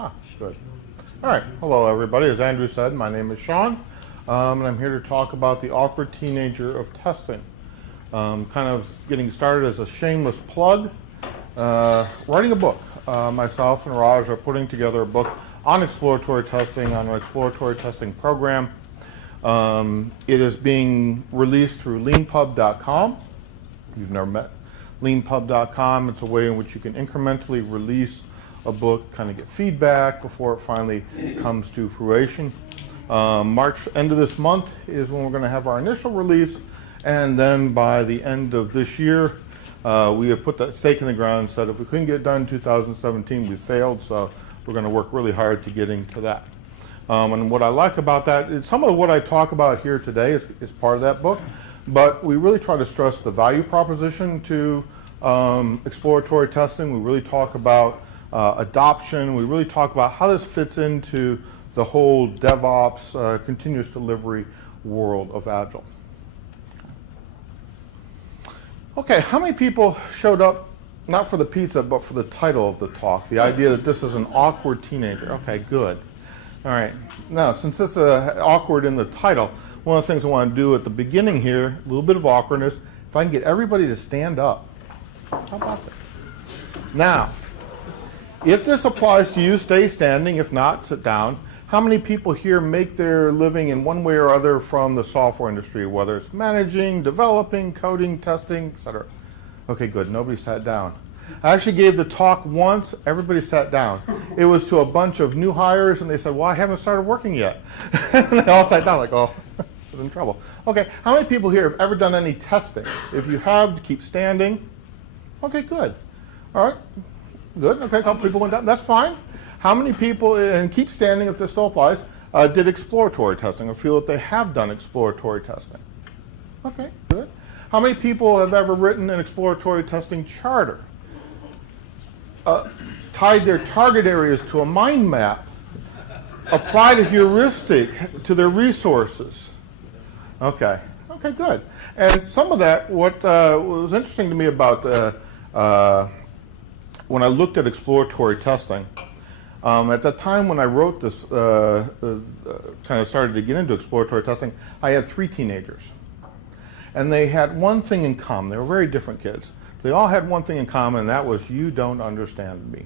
Ah, good. All right. Hello, everybody. As Andrew said, my name is Shawn, and I'm here to talk about the awkward teenager of testing. Kind of getting started as a shameless plug. Writing a book. Myself and Raj are putting together a book on exploratory testing, on an exploratory testing program. It is being released through leanpub.com. If you've never met leanpub.com, it's a way in which you can incrementally release a book, kind of get feedback before it finally comes to fruition. End of this month is when we're going to have our initial release, and then by the end of this year, we have put that stake in the ground and said if we couldn't get it done in 2017, we failed, so we're going to work really hard to getting to that. And what I like about that is some of what I talk about here today is part of that book, but we really try to stress the value proposition to exploratory testing. We really talk about adoption. We really talk about how this fits into the whole DevOps, continuous delivery world of Agile. Okay, how many people showed up, not for the pizza, but for the title of the talk, the idea that this is an awkward teenager? Okay, good. All right, now since this is awkward in the title, one of the things I want to do at the beginning here, a little bit of awkwardness, if I can get everybody to stand up. How about that? Now, if this applies to you, stay standing. If not, sit down. How many people here make their living in one way or other from the software industry, whether it's managing, developing, coding, testing, etc.? Okay, good. Nobody sat down. I actually gave the talk once. Everybody sat down. It was to a bunch of new hires, and they said, well, I haven't started working yet. And they all sat down like, oh, I'm in trouble. Okay, how many people here have ever done any testing? If you have, keep standing. Okay, good. All right, good. Okay, a couple people went down. That's fine. How many people, and keep standing if this still applies, did exploratory testing or feel that they have done exploratory testing? Okay, good. How many people have ever written an exploratory testing charter? Tied their target areas to a mind map, applied a heuristic to their resources? Okay, okay, good. And some of that, what was interesting to me about when I looked at exploratory testing, at the time when I wrote this, kind of started to get into exploratory testing, I had 3 teenagers. And they had one thing in common. They were very different kids. They all had one thing in common, and that was, you don't understand me.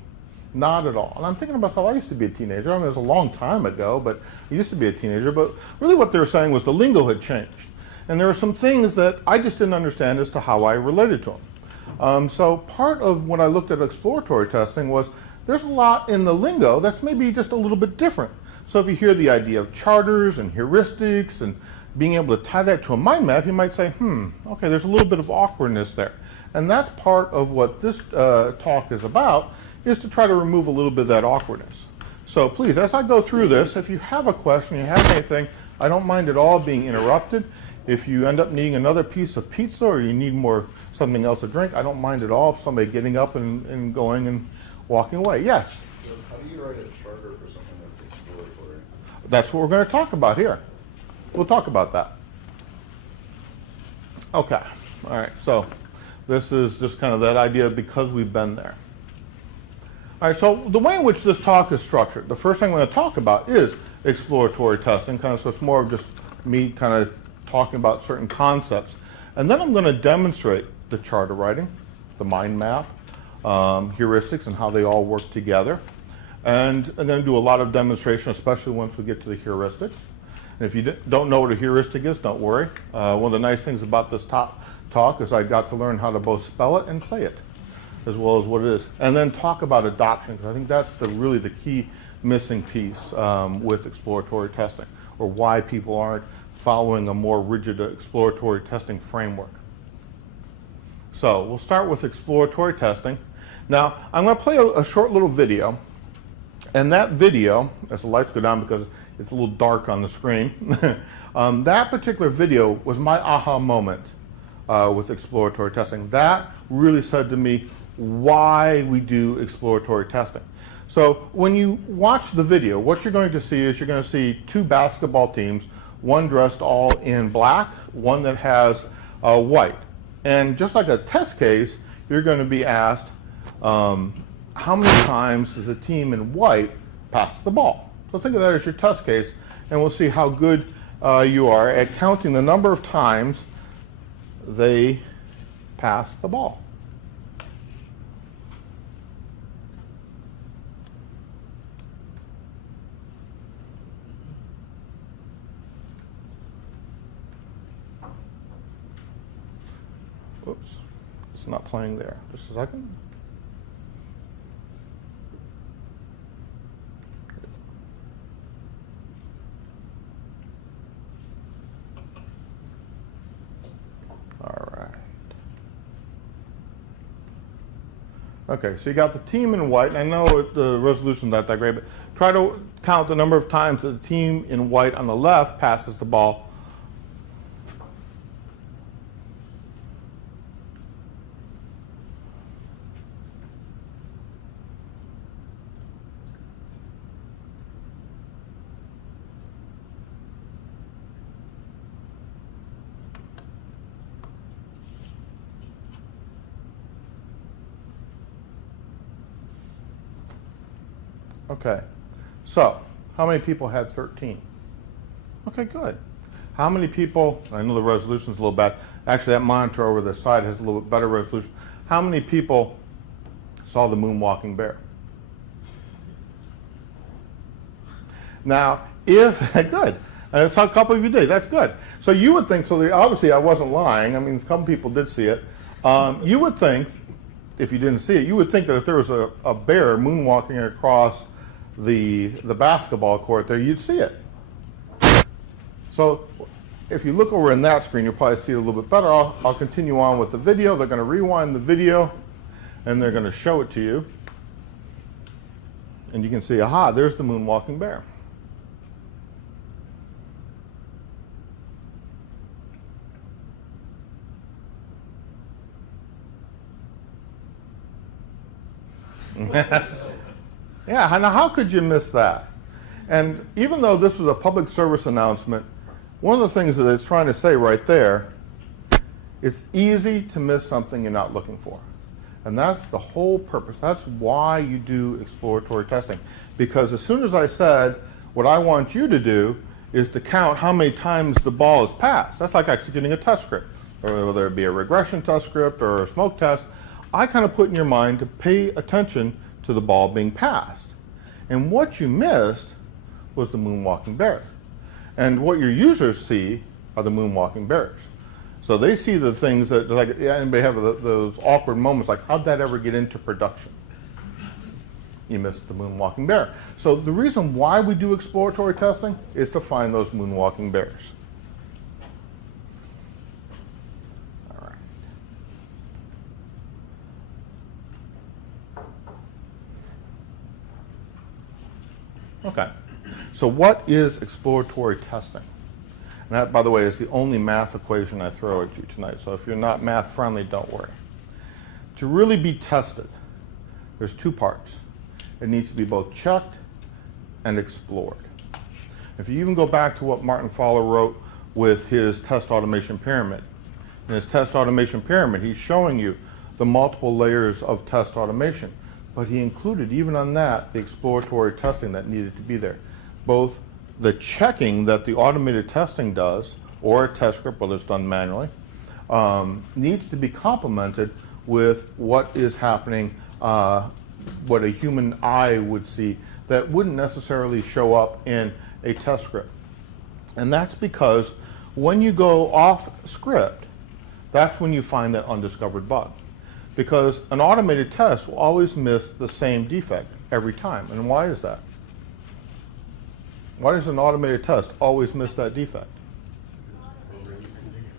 Not at all. And I'm thinking to myself, I used to be a teenager. I mean, it was a long time ago, but I used to be a teenager. But really what they were saying was the lingo had changed. And there were some things that I just didn't understand as to how I related to them. So part of when I looked at exploratory testing was, there's a lot in the lingo that's maybe just a little bit different. So if you hear the idea of charters and heuristics and being able to tie that to a mind map, you might say, okay, there's a little bit of awkwardness there. And that's part of what this talk is about, is to try to remove a little bit of that awkwardness. So please, as I go through this, if you have a question, you have anything, I don't mind at all being interrupted. If you end up needing another piece of pizza or you need something else to drink, I don't mind at all somebody getting up and going and walking away. Yes? So how do you write a charter for something that's exploratory? That's what we're going to talk about here. We'll talk about that. Okay. All right. So this is just kind of that idea because we've been there. All right. So the way in which this talk is structured, the first thing I'm going to talk about is exploratory testing. Kind of, so it's more of just me kind of talking about certain concepts. And then I'm going to demonstrate the charter writing, the mind map, heuristics, and how they all work together. And I'm going to do a lot of demonstration, especially once we get to the heuristics. And if you don't know what a heuristic is, don't worry. One of the nice things about this talk is I got to learn how to both spell it and say it, as well as what it is. And then talk about adoption, because I think that's really the key missing piece with exploratory testing, or why people aren't following a more rigid exploratory testing framework. So we'll start with exploratory testing. Now, I'm going to play a short little video. And that video, as the lights go down because it's a little dark on the screen, that particular video was my aha moment with exploratory testing. That really said to me why we do exploratory testing. So when you watch the video, what you're going to see is you're going to see 2 basketball teams, one dressed all in black, one that has white. And just like a test case, you're going to be asked, how many times does a team in white pass the ball. So think of that as your test case, and we'll see how good you are at counting the number of times they pass the ball. Oops, it's not playing there. Just a second. All right. Okay, so you got the team in white, and I know the resolution's not that great, but try to count the number of times that the team in white on the left passes the ball. Okay, so how many people had 13? Okay, good. How many people, I know the resolution's a little bad, actually that monitor over the side has a little bit better resolution. How many people saw the moonwalking bear? Now, if, good, and it's a couple of you did, that's good. So you would think, so obviously I wasn't lying, I mean, some people did see it. You would think, if you didn't see it, you would think that if there was a bear moonwalking across the basketball court there, you'd see it. So if you look over in that screen, you'll probably see it a little bit better. I'll continue on with the video. They're going to rewind the video, and they're going to show it to you. And you can see, aha, there's the moonwalking bear. Yeah, now how could you miss that? And even though this was a public service announcement, one of the things that it's trying to say right there, it's easy to miss something you're not looking for. And that's the whole purpose. That's why you do exploratory testing. Because as soon as I said, what I want you to do is to count how many times the ball is passed. That's like executing a test script, or whether it be a regression test script or a smoke test. I kind of put in your mind to pay attention to the ball being passed. And what you missed was the moonwalking bear. And what your users see are the moonwalking bears. So they see the things that, like, anybody have those awkward moments, like, how'd that ever get into production? You missed the moonwalking bear. So the reason why we do exploratory testing is to find those moonwalking bears. Okay, so what is exploratory testing? And that, by the way, is the only math equation I throw at you tonight. So if you're not math friendly, don't worry. To really be tested, there's two parts. It needs to be both checked and explored. If you even go back to what Martin Fowler wrote with his test automation pyramid, in his test automation pyramid, he's showing you the multiple layers of test automation. But he included, even on that, the exploratory testing that needed to be there. Both the checking that the automated testing does, or a test script, whether it's done manually, needs to be complemented with what is happening, what a human eye would see that wouldn't necessarily show up in a test script. And that's because when you go off script, that's when you find that undiscovered bug. Because an automated test will always miss the same defect every time. And why is that? Why does an automated test always miss that defect?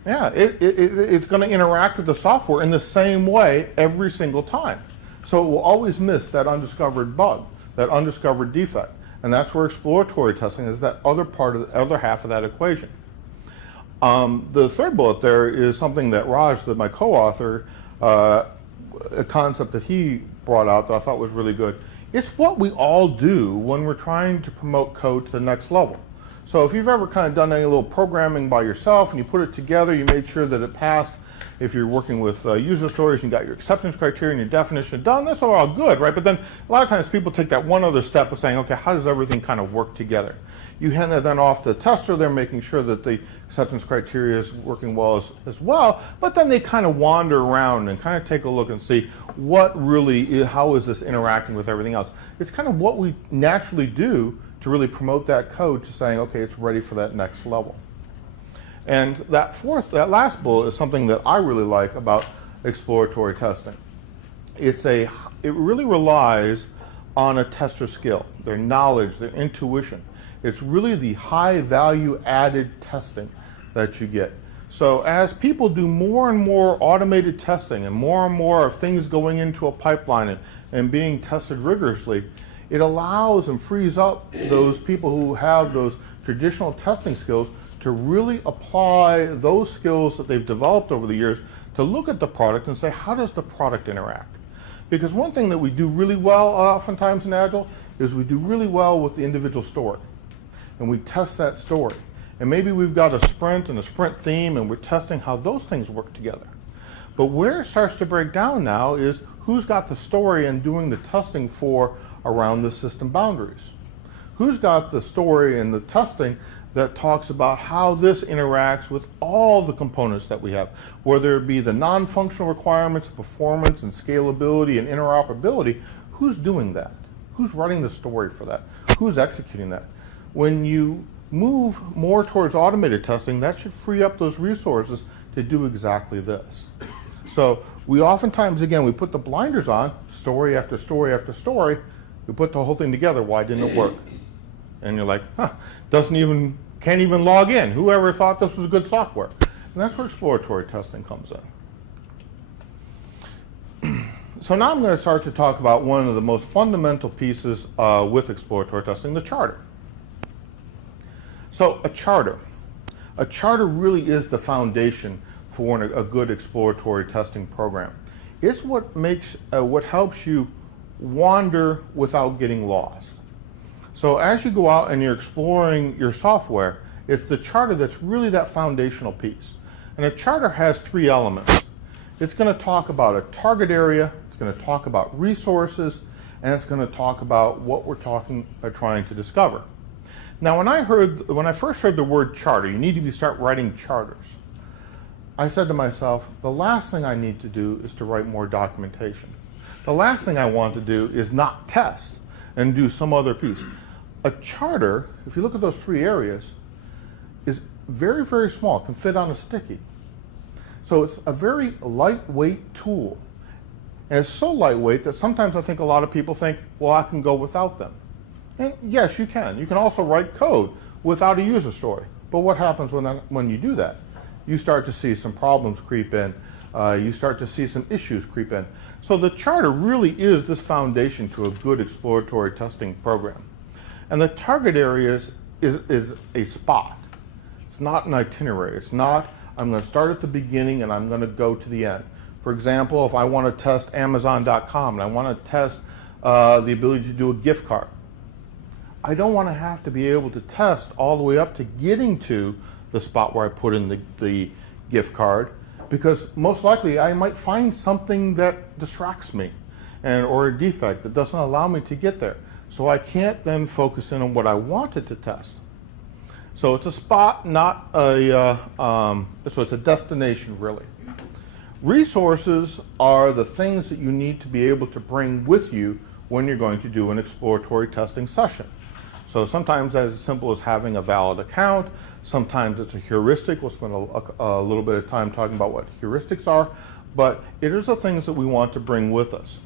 Yeah, it's going to interact with the software in the same way every single time. So it will always miss that undiscovered bug, that undiscovered defect. And that's where exploratory testing is, that other part of the other half of that equation. The third bullet there is something that Raj, my co-author, a concept that he brought out that I thought was really good. It's what we all do when we're trying to promote code to the next level. So if you've ever kind of done any little programming by yourself and you put it together, you made sure that it passed. If you're working with user stories, you got your acceptance criteria and your definition done, that's all good, right? But then a lot of times people take that one other step of saying, okay, how does everything kind of work together? You hand that then off to the tester, they're making sure that the acceptance criteria is working well as well, but then they kind of wander around and kind of take a look and see what really is, how is this interacting with everything else. It's kind of what we naturally do to really promote that code to saying, okay, it's ready for that next level. And that last bullet is something that I really like about exploratory testing. It really relies on a tester's skill, their knowledge, their intuition. It's really the high value added testing that you get. So as people do more and more automated testing and more of things going into a pipeline and being tested rigorously, it allows and frees up those people who have those traditional testing skills to really apply those skills that they've developed over the years to look at the product and say, how does the product interact? Because one thing that we do really well oftentimes in Agile is we do really well with the individual story. And we test that story. And maybe we've got a sprint and a sprint theme and we're testing how those things work together. But where it starts to break down now is who's got the story and doing the testing for around the system boundaries. Who's got the story and the testing that talks about how this interacts with all the components that we have, whether it be the non-functional requirements, performance and scalability and interoperability. Who's doing that? Who's writing the story for that? Who's executing that? When you move more towards automated testing, that should free up those resources to do exactly this. So we oftentimes, again, we put the blinders on, story after story after story, we put the whole thing together, why didn't it work? And you're like, can't even log in. Whoever thought this was good software? And that's where exploratory testing comes in. So now I'm going to start to talk about one of the most fundamental pieces with exploratory testing, the charter. So a charter really is the foundation for a good exploratory testing program. It's what helps you wander without getting lost. So as you go out and you're exploring your software, it's the charter that's really that foundational piece. And a charter has three elements. It's going to talk about a target area, it's going to talk about resources, and it's going to talk about what we're trying to discover. Now when I first heard the word charter, you need to start writing charters. I said to myself, the last thing I need to do is to write more documentation. The last thing I want to do is not test and do some other piece. A charter, if you look at those three areas, is very, very small. It can fit on a sticky. So it's a very lightweight tool. And it's so lightweight that sometimes I think a lot of people think, well, I can go without them. And yes, you can. You can also write code without a user story. But what happens when you do that? You start to see some problems creep in. You start to see some issues creep in. So the charter really is this foundation to a good exploratory testing program. And the target area is a spot. It's not an itinerary. It's not, I'm going to start at the beginning and I'm going to go to the end. For example, if I want to test Amazon.com and I want to test the ability to do a gift card, I don't want to have to be able to test all the way up to getting to the spot where I put in the gift card, because most likely I might find something that distracts me or a defect that doesn't allow me to get there. So I can't then focus in on what I wanted to test. So it's a spot, not so it's a destination really. Resources are the things that you need to be able to bring with you when you're going to do an exploratory testing session. So sometimes as simple as having a valid account, sometimes it's a heuristic. We'll spend a little bit of time talking about what heuristics are, but it is the things that we want to bring with us.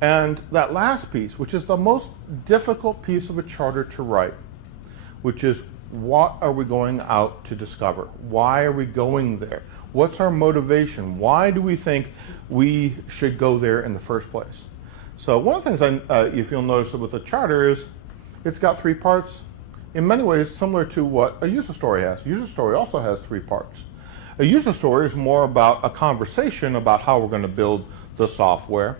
And that last piece, which is the most difficult piece of a charter to write, which is what are we going out to discover? Why are we going there? What's our motivation? Why do we think we should go there in the first place? So one of the things if you'll notice with a charter is it's got three parts, in many ways similar to what a user story has. A user story also has three parts. A user story is more about a conversation about how we're going to build the software.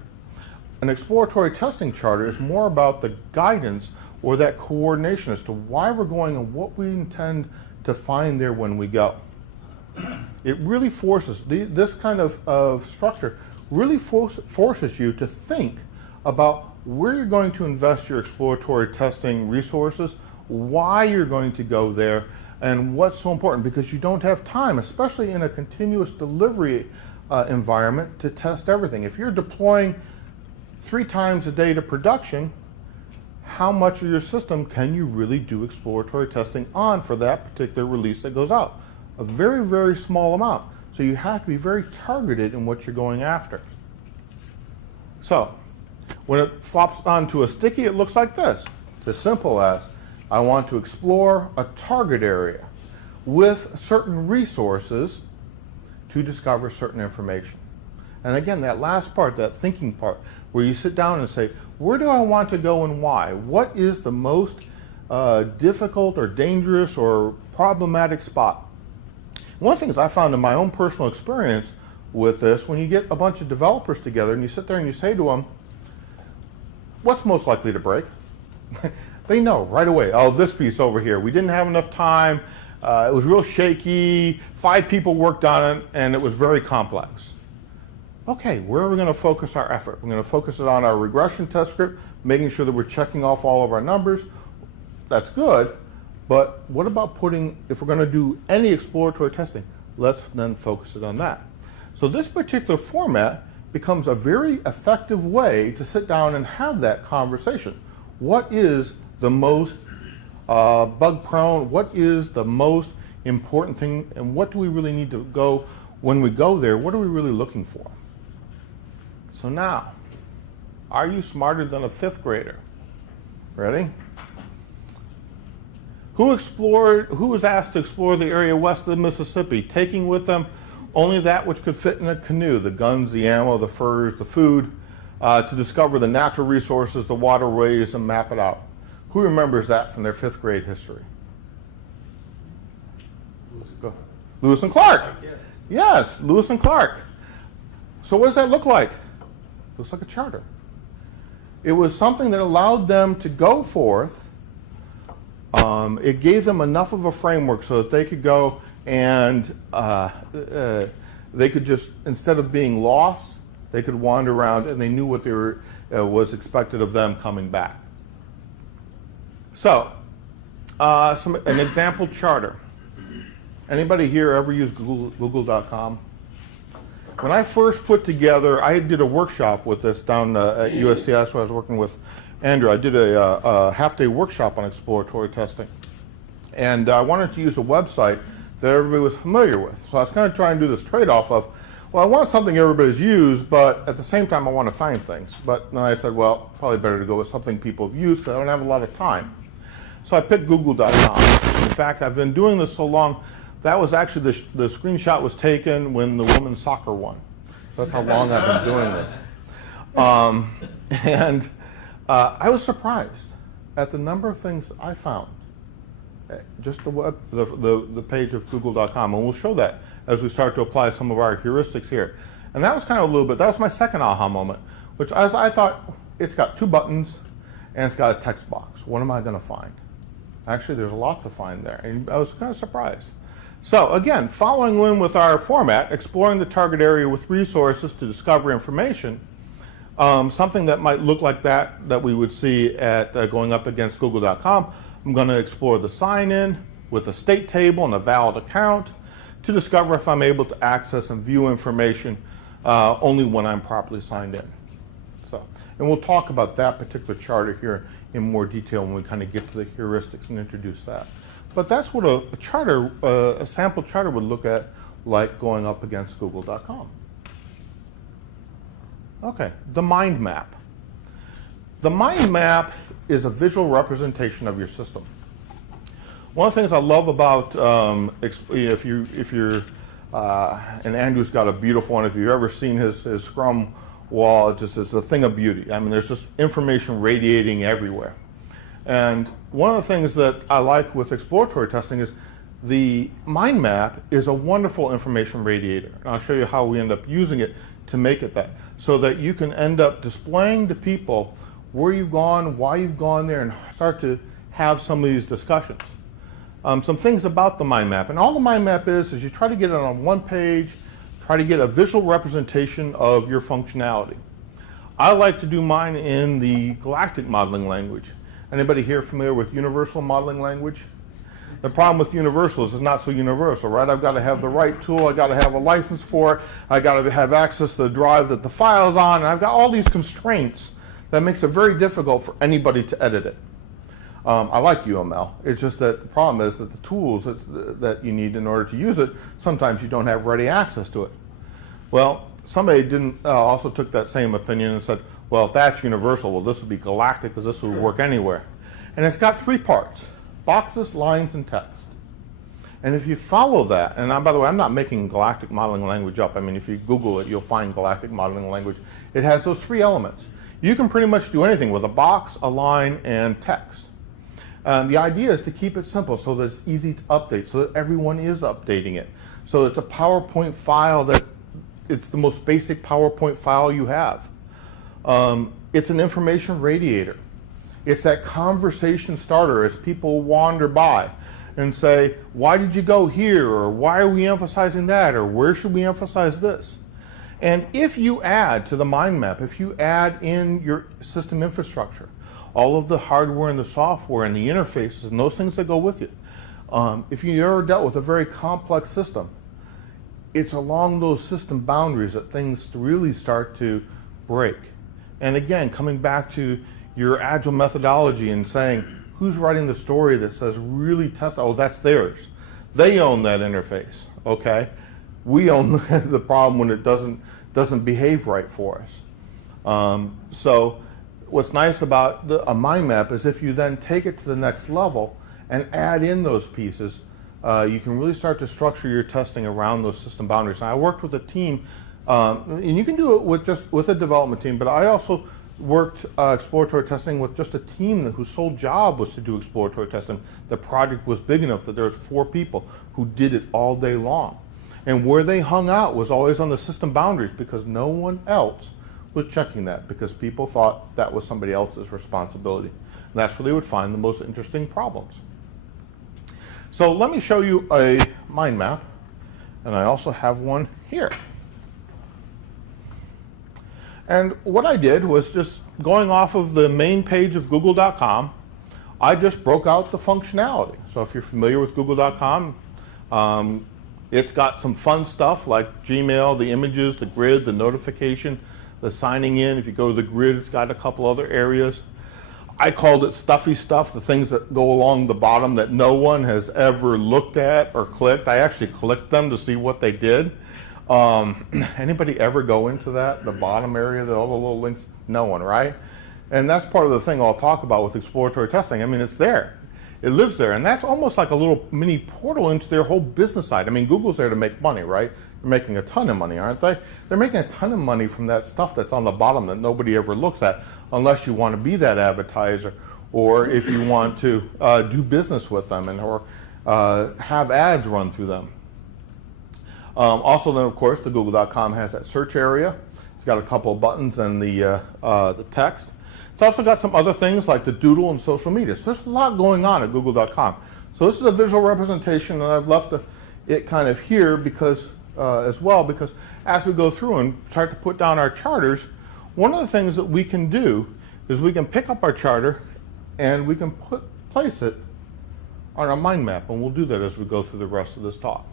An exploratory testing charter is more about the guidance or that coordination as to why we're going and what we intend to find there when we go. It really forces, this kind of structure really forces you to think about where you're going to invest your exploratory testing resources, why you're going to go there, and what's so important, because you don't have time, especially in a continuous delivery environment, to test everything. If you're deploying 3 times a day to production, how much of your system can you really do exploratory testing on for that particular release that goes out? A very, very small amount. So you have to be very targeted in what you're going after. So when it flops onto a sticky, it looks like this. It's as simple as, I want to explore a target area with certain resources to discover certain information. And again, that last part, that thinking part, where you sit down and say, where do I want to go and why? What is the most difficult or dangerous or problematic spot? One of the things I found in my own personal experience with this, when you get a bunch of developers together and you sit there and you say to them, what's most likely to break? They know right away, oh, this piece over here, we didn't have enough time, it was real shaky, 5 people worked on it, and it was very complex. Okay, where are we going to focus our effort? We're going to focus it on our regression test script, making sure that we're checking off all of our numbers. That's good, but what about if we're going to do any exploratory testing, let's then focus it on that. So this particular format becomes a very effective way to sit down and have that conversation. What is the most bug-prone? What is the most important thing? And what do we really need to go, when we go there, what are we really looking for? So now, are you smarter than a 5th grader? Ready? Who was asked to explore the area west of the Mississippi, taking with them only that which could fit in a canoe, the guns, the ammo, the furs, the food, to discover the natural resources, the waterways, and map it out? Who remembers that from their 5th grade history? Lewis and Clark. Yes, Lewis and Clark. So what does that look like? Looks like a charter. It was something that allowed them to go forth. It gave them enough of a framework so that they could go and they could just, instead of being lost, they could wander around and they knew what was expected of them coming back. So, an example charter. Anybody here ever use Google.com? When I first put together, I did a workshop with this down at USCS where I was working with Andrew. I did a half-day workshop on exploratory testing. And I wanted to use a website that everybody was familiar with. So I was kind of trying to do this trade-off of, well, I want something everybody's used, but at the same time I want to find things. But then I said, well, probably better to go with something people have used because I don't have a lot of time. So I picked Google.com. In fact, I've been doing this so long, that was actually, the screenshot was taken when the women's soccer won. That's how long I've been doing this. I was surprised at the number of things I found. Just the page of Google.com, and we'll show that as we start to apply some of our heuristics here. And that was kind of that was my second aha moment, which I thought, it's got 2 buttons and it's got a text box. What am I going to find? Actually, there's a lot to find there, and I was kind of surprised. So again, following in with our format, exploring the target area with resources to discover information, something that might look like that we would see at going up against Google.com. I'm going to explore the sign-in with a state table and a valid account to discover if I'm able to access and view information only when I'm properly signed in. And we'll talk about that particular charter here in more detail when we kind of get to the heuristics and introduce that. But that's what a charter, a sample charter would look at like going up against Google.com. Okay, the mind map. The mind map is a visual representation of your system. One of the things I love about, if you're, and Andrew's got a beautiful one, if you've ever seen his Scrum wall, it just is a thing of beauty. I mean, there's just information radiating everywhere. And one of the things that I like with exploratory testing is the mind map is a wonderful information radiator. And I'll show you how we end up using it to make it that, so that you can end up displaying to people where you've gone, why you've gone there, and start to have some of these discussions. Some things about the mind map. And all the mind map is you try to get it on one page, try to get a visual representation of your functionality. I like to do mine in the galactic modeling language. Anybody here familiar with universal modeling language? The problem with universal is it's not so universal, right? I've got to have the right tool, I've got to have a license for it, I've got to have access to the drive that the file's on, and I've got all these constraints that makes it very difficult for anybody to edit it. I like UML. It's just that the problem is that the tools that you need in order to use it, sometimes you don't have ready access to it. Well, somebody also took that same opinion and said, well, if that's universal, well, this would be galactic because this would work anywhere. And it's got three parts: boxes, lines, and text. And if you follow that, and by the way, I'm not making galactic modeling language up. I mean, if you Google it, you'll find galactic modeling language. It has those three elements. You can pretty much do anything with a box, a line, and text. The idea is to keep it simple so that it's easy to update, so that everyone is updating it. So it's a PowerPoint file that it's the most basic PowerPoint file you have. It's an information radiator. It's that conversation starter as people wander by and say, why did you go here? Or why are we emphasizing that? Or where should we emphasize this? And if you add to the mind map, if you add in your system infrastructure, all of the hardware and the software and the interfaces and those things that go with it, if you ever dealt with a very complex system, it's along those system boundaries that things really start to break. And again, coming back to your agile methodology and saying, who's writing the story that says really test, oh, that's theirs. They own that interface, okay? We own the problem when it doesn't behave right for us. So what's nice about a mind map is if you then take it to the next level and add in those pieces, you can really start to structure your testing around those system boundaries. And I worked with a team, and you can do it with a development team, but I also worked exploratory testing with just a team whose sole job was to do exploratory testing. The project was big enough that there was 4 people who did it all day long. And where they hung out was always on the system boundaries because no one else was checking that, because people thought that was somebody else's responsibility. And that's where they would find the most interesting problems. So let me show you a mind map, and I also have one here. And what I did was just going off of the main page of google.com, I just broke out the functionality. So if you're familiar with google.com, it's got some fun stuff like Gmail, the images, the grid, the notification, the signing in. If you go to the grid, it's got a couple other areas. I called it stuffy stuff, the things that go along the bottom that no one has ever looked at or clicked. I actually clicked them to see what they did. Anybody ever go into that, the bottom area, all the little links? No one, right? And that's part of the thing I'll talk about with exploratory testing. I mean, it's there. It lives there, and that's almost like a little mini portal into their whole business side. I mean, Google's there to make money, right? They're making a ton of money, aren't they? They're making a ton of money from that stuff that's on the bottom that nobody ever looks at, unless you want to be that advertiser, or if you want to do business with them, or have ads run through them. Also, then, of course, the google.com has that search area. It's got a couple of buttons and the text. It's also got some other things like the doodle and social media. So there's a lot going on at google.com. So this is a visual representation, and I've left it kind of here because as well, because as we go through and start to put down our charters, one of the things that we can do is we can pick up our charter and we can place it on our mind map, and we'll do that as we go through the rest of this talk.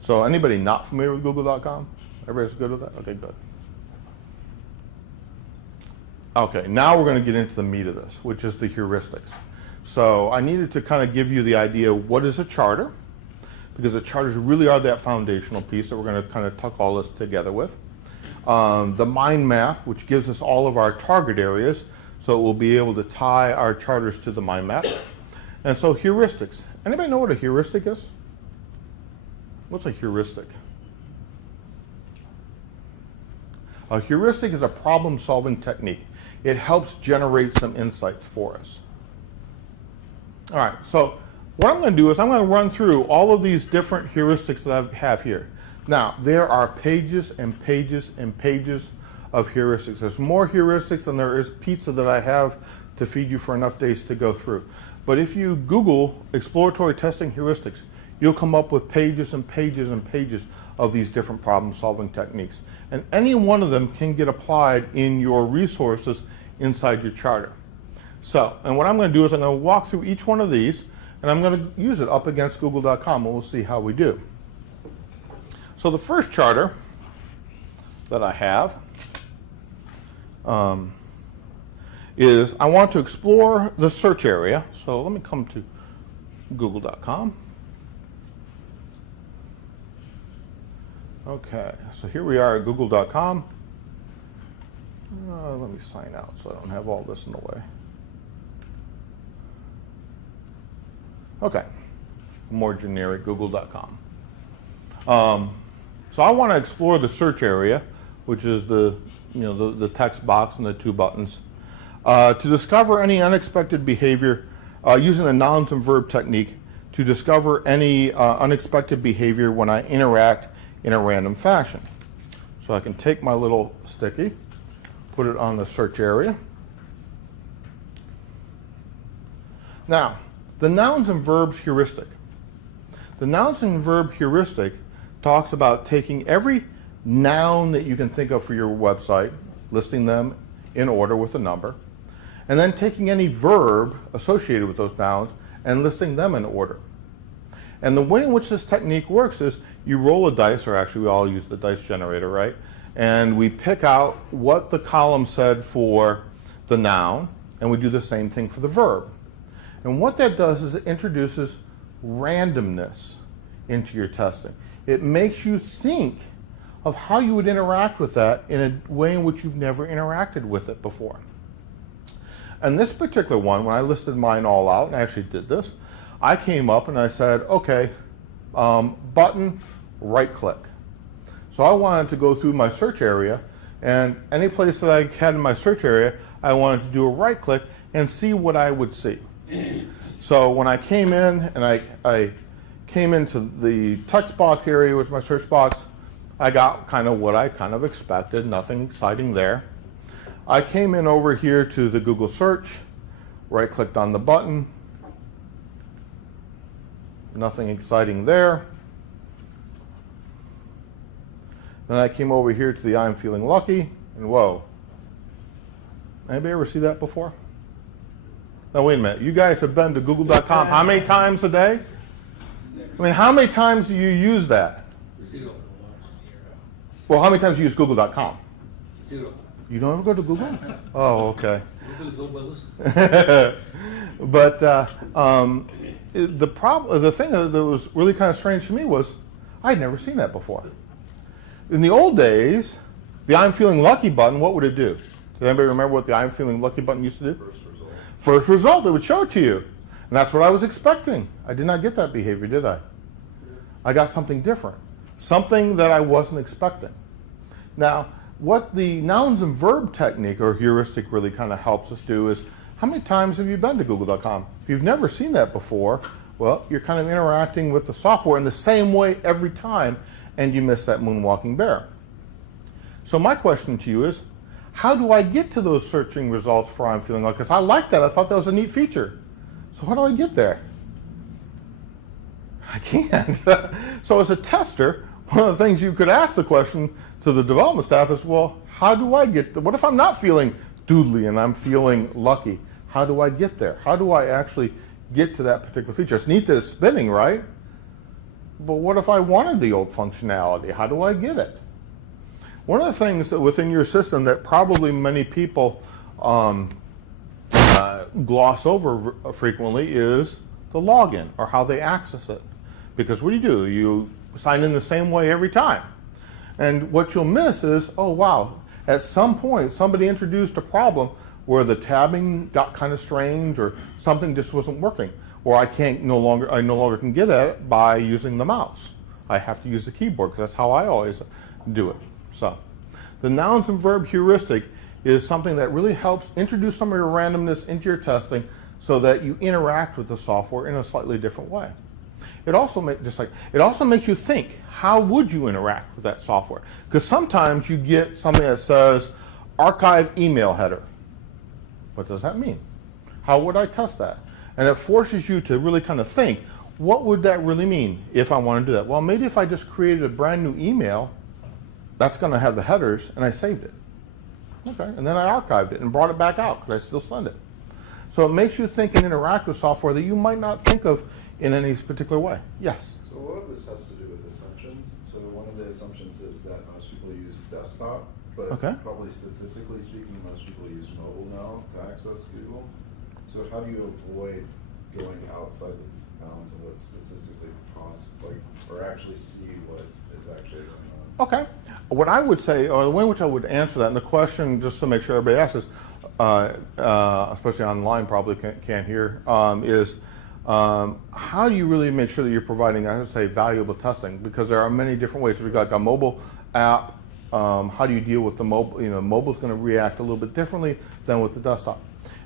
So anybody not familiar with google.com? Everybody's good with that? Okay, good. Okay, now we're going to get into the meat of this, which is the heuristics. So I needed to kind of give you the idea of what is a charter, because the charters really are that foundational piece that we're going to kind of tuck all this together with. The mind map, which gives us all of our target areas, so we'll be able to tie our charters to the mind map. And so heuristics. Anybody know what a heuristic is? What's a heuristic? A heuristic is a problem-solving technique. It helps generate some insights for us. All right, so what I'm going to do is I'm going to run through all of these different heuristics that I have here. Now, there are pages and pages and pages of heuristics. There's more heuristics than there is pizza that I have to feed you for enough days to go through. But if you Google exploratory testing heuristics, you'll come up with pages and pages and pages of these different problem-solving techniques. And any one of them can get applied in your resources inside your charter. So, and what I'm going to do is I'm going to walk through each one of these, and I'm going to use it up against google.com, and we'll see how we do. So the first charter that I have is I want to explore the search area. So let me come to google.com. Okay, so here we are at google.com. Let me sign out so I don't have all this in the way. Okay, more generic google.com. So I want to explore the search area, which is the text box and the two buttons, to discover any unexpected behavior using the nouns and verb technique to discover any unexpected behavior when I interact in a random fashion. So I can take my little sticky, put it on the search area. Now, the nouns and verbs heuristic. The nouns and verb heuristic talks about taking every noun that you can think of for your website, listing them in order with a number, and then taking any verb associated with those nouns and listing them in order. And the way in which this technique works is you roll a dice, or actually we all use the dice generator, right? And we pick out what the column said for the noun, and we do the same thing for the verb. And what that does is it introduces randomness into your testing. It makes you think of how you would interact with that in a way in which you've never interacted with it before. And this particular one, when I listed mine all out, and I actually did this, I came up and I said, okay, button, right click. So I wanted to go through my search area, and any place that I had in my search area, I wanted to do a right click and see what I would see. So when I came in and I came into the text box area, which was my search box, I got kind of what I kind of expected, nothing exciting there. I came in over here to the Google search, right clicked on the button, nothing exciting there. Then I came over here to the I'm feeling lucky, and whoa. Anybody ever see that before? Now wait a minute, you guys have been to google.com how many times a day? I mean, how many times do you use that? Zero. Well, how many times do you use google.com? Zero. You don't ever go to Google? Oh, okay. Google is all But the thing that was really kind of strange to me was I'd never seen that before. In the old days, the I'm feeling lucky button, what would it do? Does anybody remember what the I'm feeling lucky button used to do? First result. First result, it would show it to you. And that's what I was expecting. I did not get that behavior, did I? I got something different. Something that I wasn't expecting. Now, what the nouns and verb technique or heuristic really kind of helps us do is, how many times have you been to google.com? If you've never seen that before, well, you're kind of interacting with the software in the same way every time, and you miss that moonwalking bear. So my question to you is, how do I get to those searching results for I'm feeling lucky? Because I like that. I thought that was a neat feature. So how do I get there? I can't. So as a tester, one of the things you could ask the question to the development staff is, well, how do I get there? What if I'm not feeling doodly and I'm feeling lucky? How do I get there? How do I actually get to that particular feature? It's neat that it's spinning, right? But what if I wanted the old functionality? How do I get it? One of the things that within your system that probably many people gloss over frequently is the login or how they access it. Because what do? You sign in the same way every time. And what you'll miss is, oh wow, at some point somebody introduced a problem where the tabbing got kind of strange or something just wasn't working. Or I no longer can get at it by using the mouse. I have to use the keyboard because that's how I always do it. So the nouns and verb heuristic is something that really helps introduce some of your randomness into your testing so that you interact with the software in a slightly different way. It also makes you think, how would you interact with that software? Because sometimes you get something that says archive email header. What does that mean? How would I test that? And it forces you to really kind of think, what would that really mean if I want to do that? Well, maybe if I just created a brand new email, that's going to have the headers, and I saved it. Okay, and then I archived it and brought it back out. Could I still send it? So it makes you think and interact with software that you might not think of in any particular way. Yes? So a lot of this has to do with assumptions. So one of the assumptions is that most people use desktop, but Okay. probably statistically speaking, most people use mobile now to access Google. So how do you avoid going outside the bounds of what's statistically possible, or actually see what is actually going on? Okay. What I would say, or the way in which I would answer that, and the question, just to make sure everybody asks, especially online, probably can't hear, is how do you really make sure that you're providing, I would say, valuable testing? Because there are many different ways. If you've got a mobile app, how do you deal with the mobile? Mobile's going to react a little bit differently than with the desktop.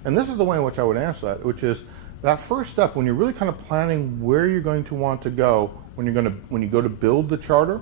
And this is the way in which I would answer that, which is that first step when you're really kind of planning where you're going to want to go when you go to build the charter.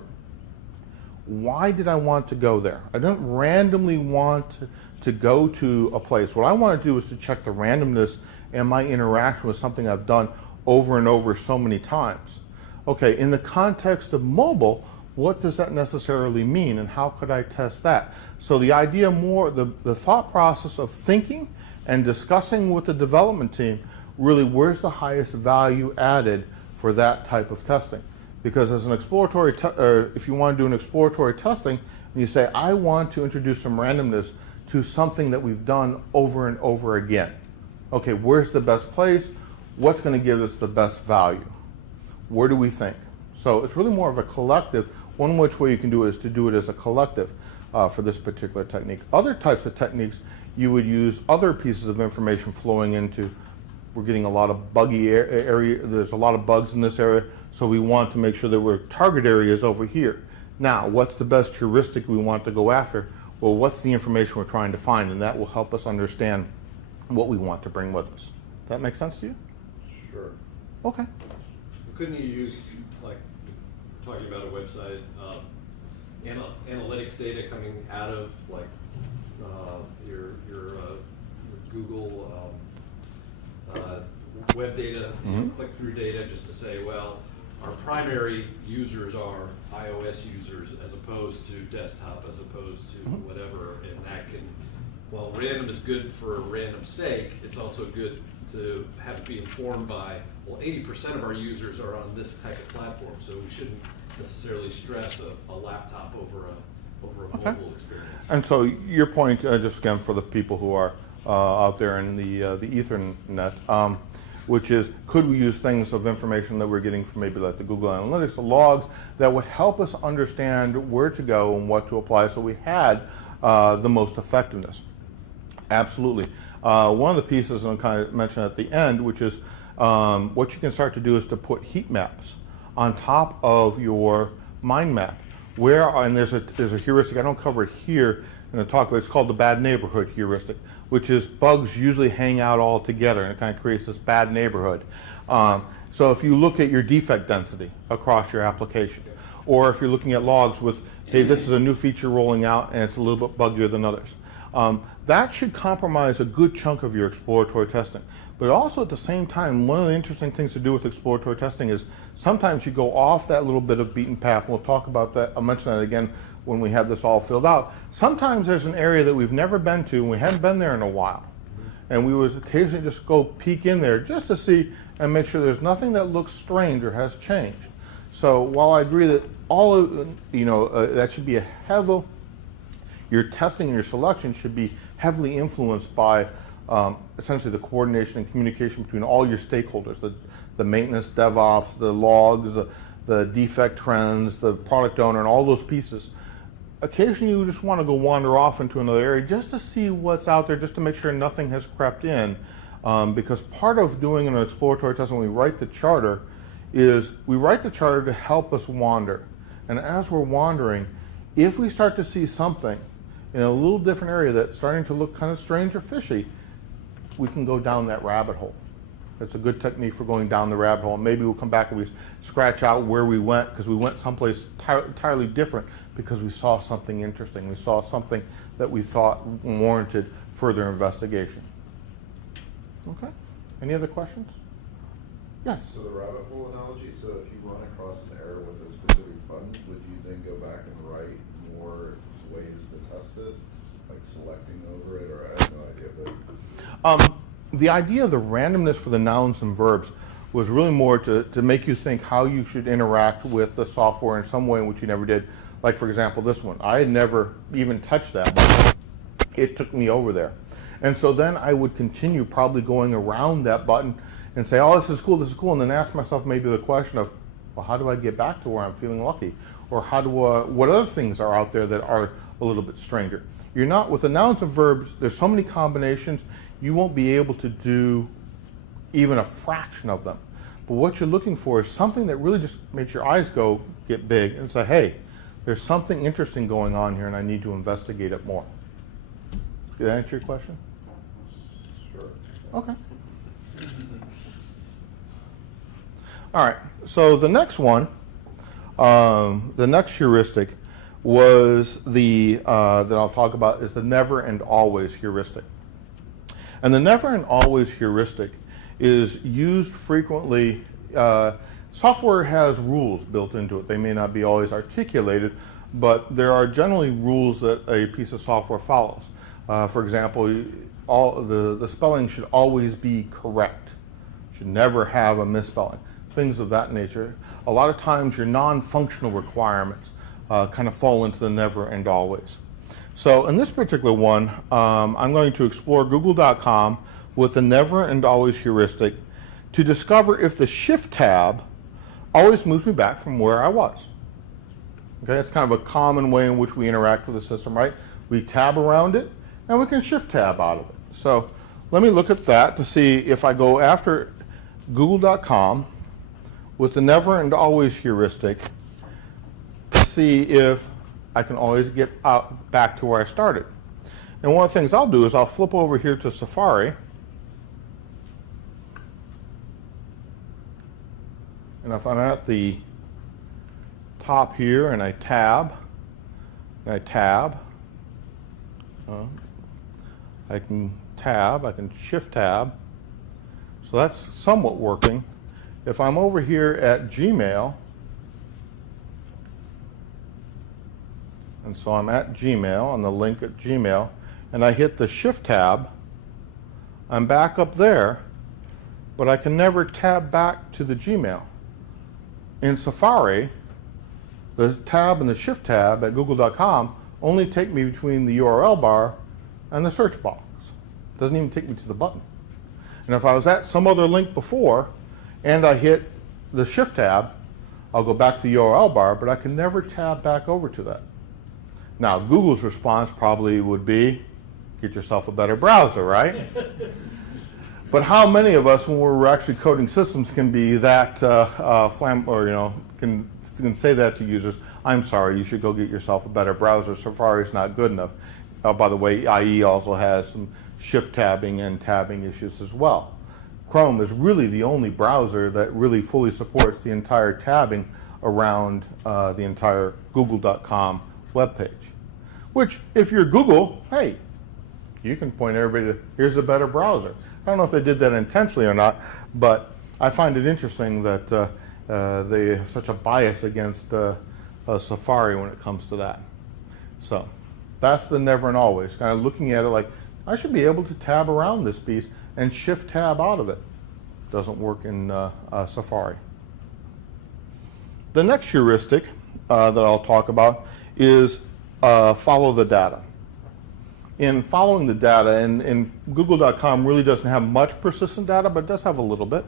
Why did I want to go there? I don't randomly want to go to a place. What I want to do is to check the randomness and my interaction with something I've done over and over so many times. Okay, in the context of mobile, what does that necessarily mean, and how could I test that? So the idea the thought process of thinking and discussing with the development team, really where's the highest value added for that type of testing? Because as an exploratory, if you want to do an exploratory testing, and you say, I want to introduce some randomness to something that we've done over and over again. Okay, where's the best place? What's going to give us the best value? Where do we think? So it's really more of a collective. One which way you can do it is to do it as a collective for this particular technique. Other types of techniques, you would use other pieces of information flowing into. We're getting a lot of buggy area. There's a lot of bugs in this area, so we want to make sure that our target area is over here. Now, what's the best heuristic we want to go after? Well, what's the information we're trying to find, and that will help us understand what we want to bring with us. That make sense to you? Sure. Okay. Couldn't you use, like, talking about a website, analytics data coming out of, like, your Google web data, click-through data, just to say, well, our primary users are iOS users as opposed to desktop, as opposed to whatever, and that can, while random is good for random's sake, it's also good to have to be informed by, well, 80% of our users are on this type of platform, so we shouldn't necessarily stress a laptop over a mobile experience. And so your point, just again for the people who are out there in the Ethernet, which is, could we use things of information that we're getting from maybe like the Google Analytics, the logs, that would help us understand where to go and what to apply so we had the most effectiveness? Absolutely. One of the pieces I'm kind of mentioned at the end, which is what you can start to do is to put heat maps on top of your mind map. And there's a heuristic, I don't cover it here in the talk, but it's called the bad neighborhood heuristic, which is bugs usually hang out all together, and it kind of creates this bad neighborhood. So if you look at your defect density across your application, or if you're looking at logs with, hey, this is a new feature rolling out and it's a little bit buggier than others, that should compromise a good chunk of your exploratory testing. But also at the same time, one of the interesting things to do with exploratory testing is sometimes you go off that little bit of beaten path, and we'll talk about that, I'll mention that again when we have this all filled out. Sometimes there's an area that we've never been to and we haven't been there in a while. And we would occasionally just go peek in there just to see and make sure there's nothing that looks strange or has changed. So while I agree that all of, that should be a heavy, your testing and your selection should be heavily influenced by essentially the coordination and communication between all your stakeholders, the maintenance, DevOps, the logs, the defect trends, the product owner, and all those pieces. Occasionally you just want to go wander off into another area just to see what's out there, just to make sure nothing has crept in. Because part of doing an exploratory test when we write the charter is we write the charter to help us wander. And as we're wandering, if we start to see something in a little different area that's starting to look kind of strange or fishy, we can go down that rabbit hole. It's a good technique for going down the rabbit hole. Maybe we'll come back and we scratch out where we went because we went someplace entirely different because we saw something interesting. We saw something that we thought warranted further investigation. Okay. Any other questions? Yes. So the rabbit hole analogy, so if you run across an error with a specific button, would you then go back and write more ways to test it? Like selecting over it, or I have no idea, but. The idea of the randomness for the nouns and verbs was really more to make you think how you should interact with the software in some way in which you never did. Like, for example, this one. I had never even touched that button. It took me over there. And so then I would continue probably going around that button and say, oh, this is cool, and then ask myself maybe the question of, well, how do I get back to where I'm feeling lucky? Or how do what other things are out there that are a little bit stranger? You're not, with the nouns and verbs, there's so many combinations, you won't be able to do even a fraction of them. But what you're looking for is something that really just makes your eyes get big and say, hey, there's something interesting going on here and I need to investigate it more. Did that answer your question? Sure. Okay. All right, so the next one, the next heuristic was that I'll talk about is the never and always heuristic. And the never and always heuristic is used frequently. Software has rules built into it. They may not be always articulated, but there are generally rules that a piece of software follows. For example, all the spelling should always be correct. Should never have a misspelling. Things of that nature. A lot of times your non-functional requirements kind of fall into the never and always. So in this particular one, I'm going to explore google.com with the never and always heuristic to discover if the shift tab always moves me back from where I was. Okay, it's kind of a common way in which we interact with the system, right? We tab around it and we can shift tab out of it. So let me look at that to see if I go after google.com with the never and always heuristic to see if I can always get back to where I started. And one of the things I'll do is I'll flip over here to Safari. And if I'm at the top here and I tab, I can shift tab. So that's somewhat working. If I'm over here at Gmail, and so I'm at Gmail, on the link at Gmail, and I hit the Shift tab, I'm back up there, but I can never tab back to the Gmail. In Safari, the tab and the Shift tab at google.com only take me between the URL bar and the search box. It doesn't even take me to the button. And if I was at some other link before, and I hit the Shift tab, I'll go back to the URL bar, but I can never tab back over to that. Now, Google's response probably would be, get yourself a better browser, right? But how many of us, when we're actually coding systems, can be that can say that to users? I'm sorry, you should go get yourself a better browser. Safari's not good enough. By the way, IE also has some shift tabbing and tabbing issues as well. Chrome is really the only browser that really fully supports the entire tabbing around the entire google.com webpage. Which, if you're Google, hey, you can point everybody to, here's a better browser. I don't know if they did that intentionally or not, but I find it interesting that they have such a bias against Safari when it comes to that. So that's the never and always, kind of looking at it like, I should be able to tab around this piece and shift tab out of it. Doesn't work in Safari. The next heuristic that I'll talk about is follow the data. In following the data, and google.com really doesn't have much persistent data, but it does have a little bit.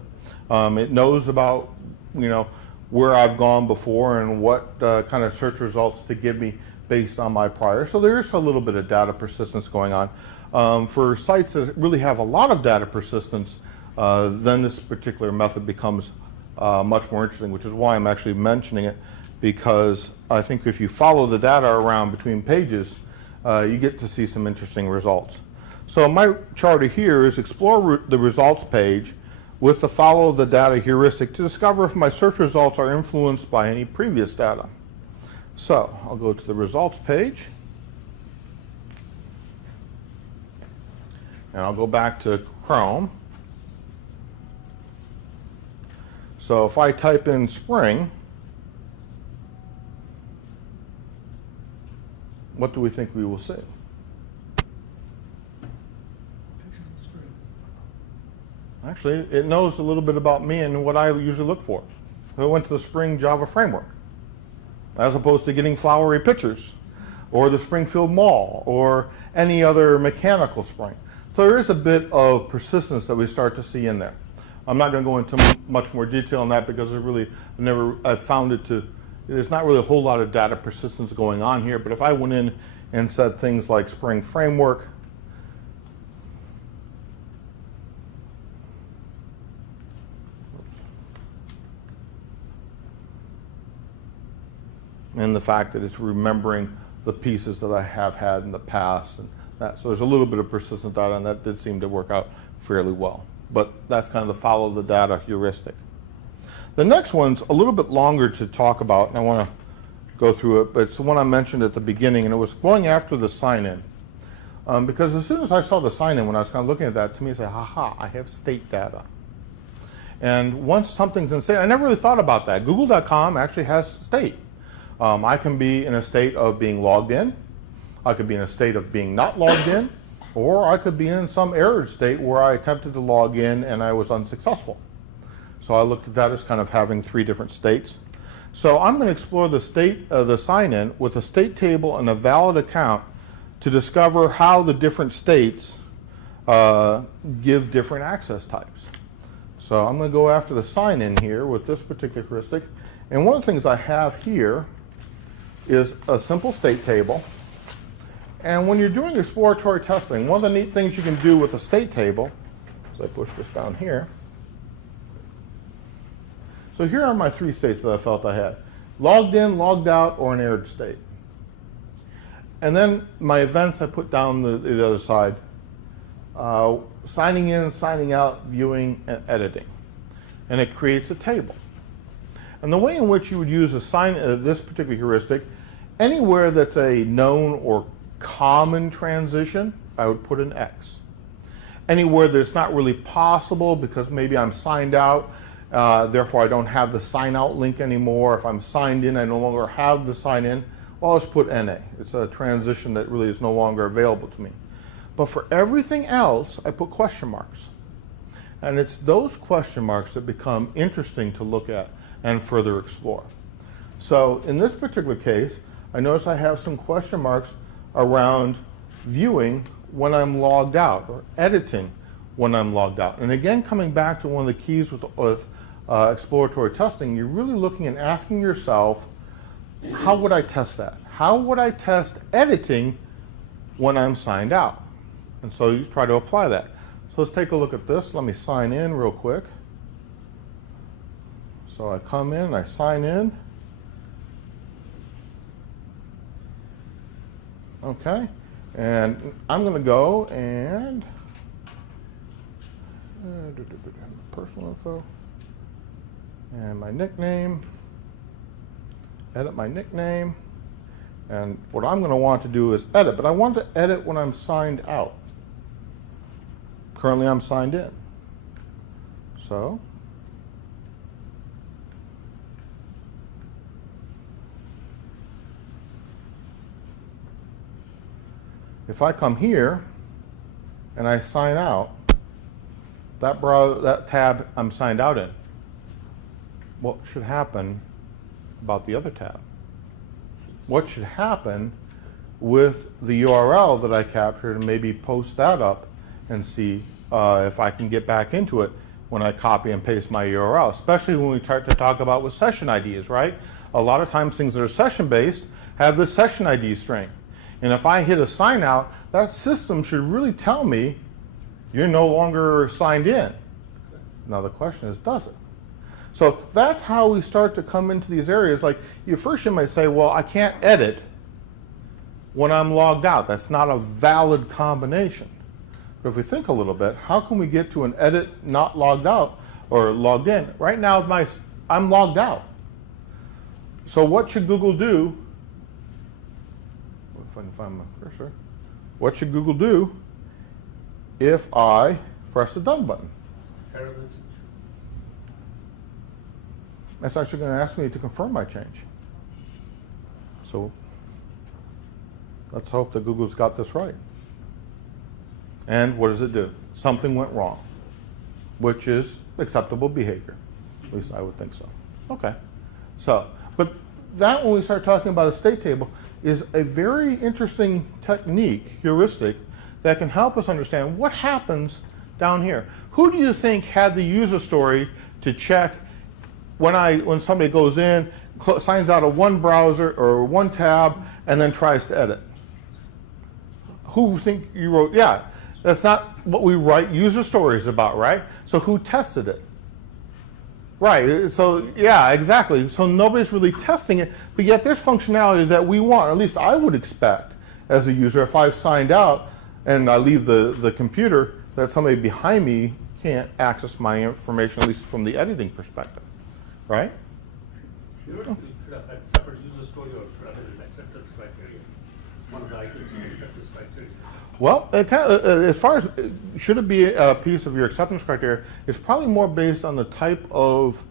It knows about, where I've gone before and what kind of search results to give me based on my prior. So there is a little bit of data persistence going on. For sites that really have a lot of data persistence, then this particular method becomes much more interesting, which is why I'm actually mentioning it, because I think if you follow the data around between pages, you get to see some interesting results. So my charter here is explore the results page with the follow the data heuristic to discover if my search results are influenced by any previous data. So I'll go to the results page. And I'll go back to Chrome. So if I type in spring, what do we think we will see? Actually, it knows a little bit about me and what I usually look for. I went to the Spring Java framework, as opposed to getting flowery pictures, or the Springfield Mall, or any other mechanical spring. So there is a bit of persistence that we start to see in there. I'm not going to go into much more detail on that because I've found it to, there's not really a whole lot of data persistence going on here, but if I went in and said things like Spring Framework, and the fact that it's remembering the pieces that I have had in the past, and that. So there's a little bit of persistent data, and that did seem to work out fairly well. But that's kind of the follow the data heuristic. The next one's a little bit longer to talk about, and I want to go through it, but it's the one I mentioned at the beginning, and it was going after the sign-in. Because as soon as I saw the sign-in, when I was kind of looking at that, to me, I said, haha, I have state data. And once something's in state, I never really thought about that. Google.com actually has state. I can be in a state of being logged in. I could be in a state of being not logged in. Or I could be in some error state where I attempted to log in and I was unsuccessful. So I looked at that as kind of having 3 different states. So I'm going to explore the state, the sign-in with a state table and a valid account to discover how the different states give different access types. So I'm going to go after the sign-in here with this particular heuristic. And one of the things I have here is a simple state table. And when you're doing exploratory testing, one of the neat things you can do with a state table, so I push this down here. So here are my 3 states that I felt I had. Logged in, logged out, or an errored state. And then my events I put down the other side. Signing in, signing out, viewing, and editing. And it creates a table. And the way in which you would use this particular heuristic, anywhere that's a known or common transition, I would put an X. Anywhere that's not really possible because maybe I'm signed out, therefore I don't have the sign out link anymore. If I'm signed in, I no longer have the sign in, well, I'll just put NA. It's a transition that really is no longer available to me. But for everything else, I put question marks. And it's those question marks that become interesting to look at and further explore. So in this particular case, I notice I have some question marks around viewing when I'm logged out or editing when I'm logged out. And again, coming back to one of the keys with exploratory testing, you're really looking and asking yourself, how would I test that? How would I test editing when I'm signed out? And so you try to apply that. So let's take a look at this. Let me sign in real quick. So I come in, I sign in. Okay, and I'm going to go and personal info and my nickname, edit my nickname, and what I'm going to want to do is edit, but I want to edit when I'm signed out. Currently I'm signed in. So if I come here and I sign out, that tab I'm signed out in, what should happen about the other tab? What should happen with the URL that I captured and maybe post that up and see if I can get back into it when I copy and paste my URL, especially when we start to talk about with session IDs, right? A lot of times things that are session-based have the session ID string. And if I hit a sign out, that system should really tell me you're no longer signed in. Now the question is, does it? So that's how we start to come into these areas. Like you might say, well, I can't edit when I'm logged out. That's not a valid combination. But if we think a little bit, how can we get to an edit not logged out or logged in. Right now, I'm logged out. So what should Google do? If I can find my cursor. What should Google do if I press the done button? Error message. That's actually going to ask me to confirm my change. So let's hope that Google's got this right. And what does it do? Something went wrong, which is acceptable behavior. At least I would think so. Okay. So, but that, when we start talking about a state table, is a very interesting technique, heuristic, that can help us understand what happens down here. Who do you think had the user story to check when somebody goes in, signs out of one browser or one tab, and then tries to edit? Who think you wrote? Yeah, that's not what we write user stories about, right? So who tested it? Right, so yeah, exactly. So nobody's really testing it, but yet there's functionality that we want, or at least I would expect as a user, if I've signed out and I leave the computer, that somebody behind me can't access my information, at least from the editing perspective, right? Theoretically, you could have had separate user story or rather than acceptance criteria. One of the items is acceptance criteria. Well, it kind of, as far as should it be a piece of your acceptance criteria, it's probably more based on the type of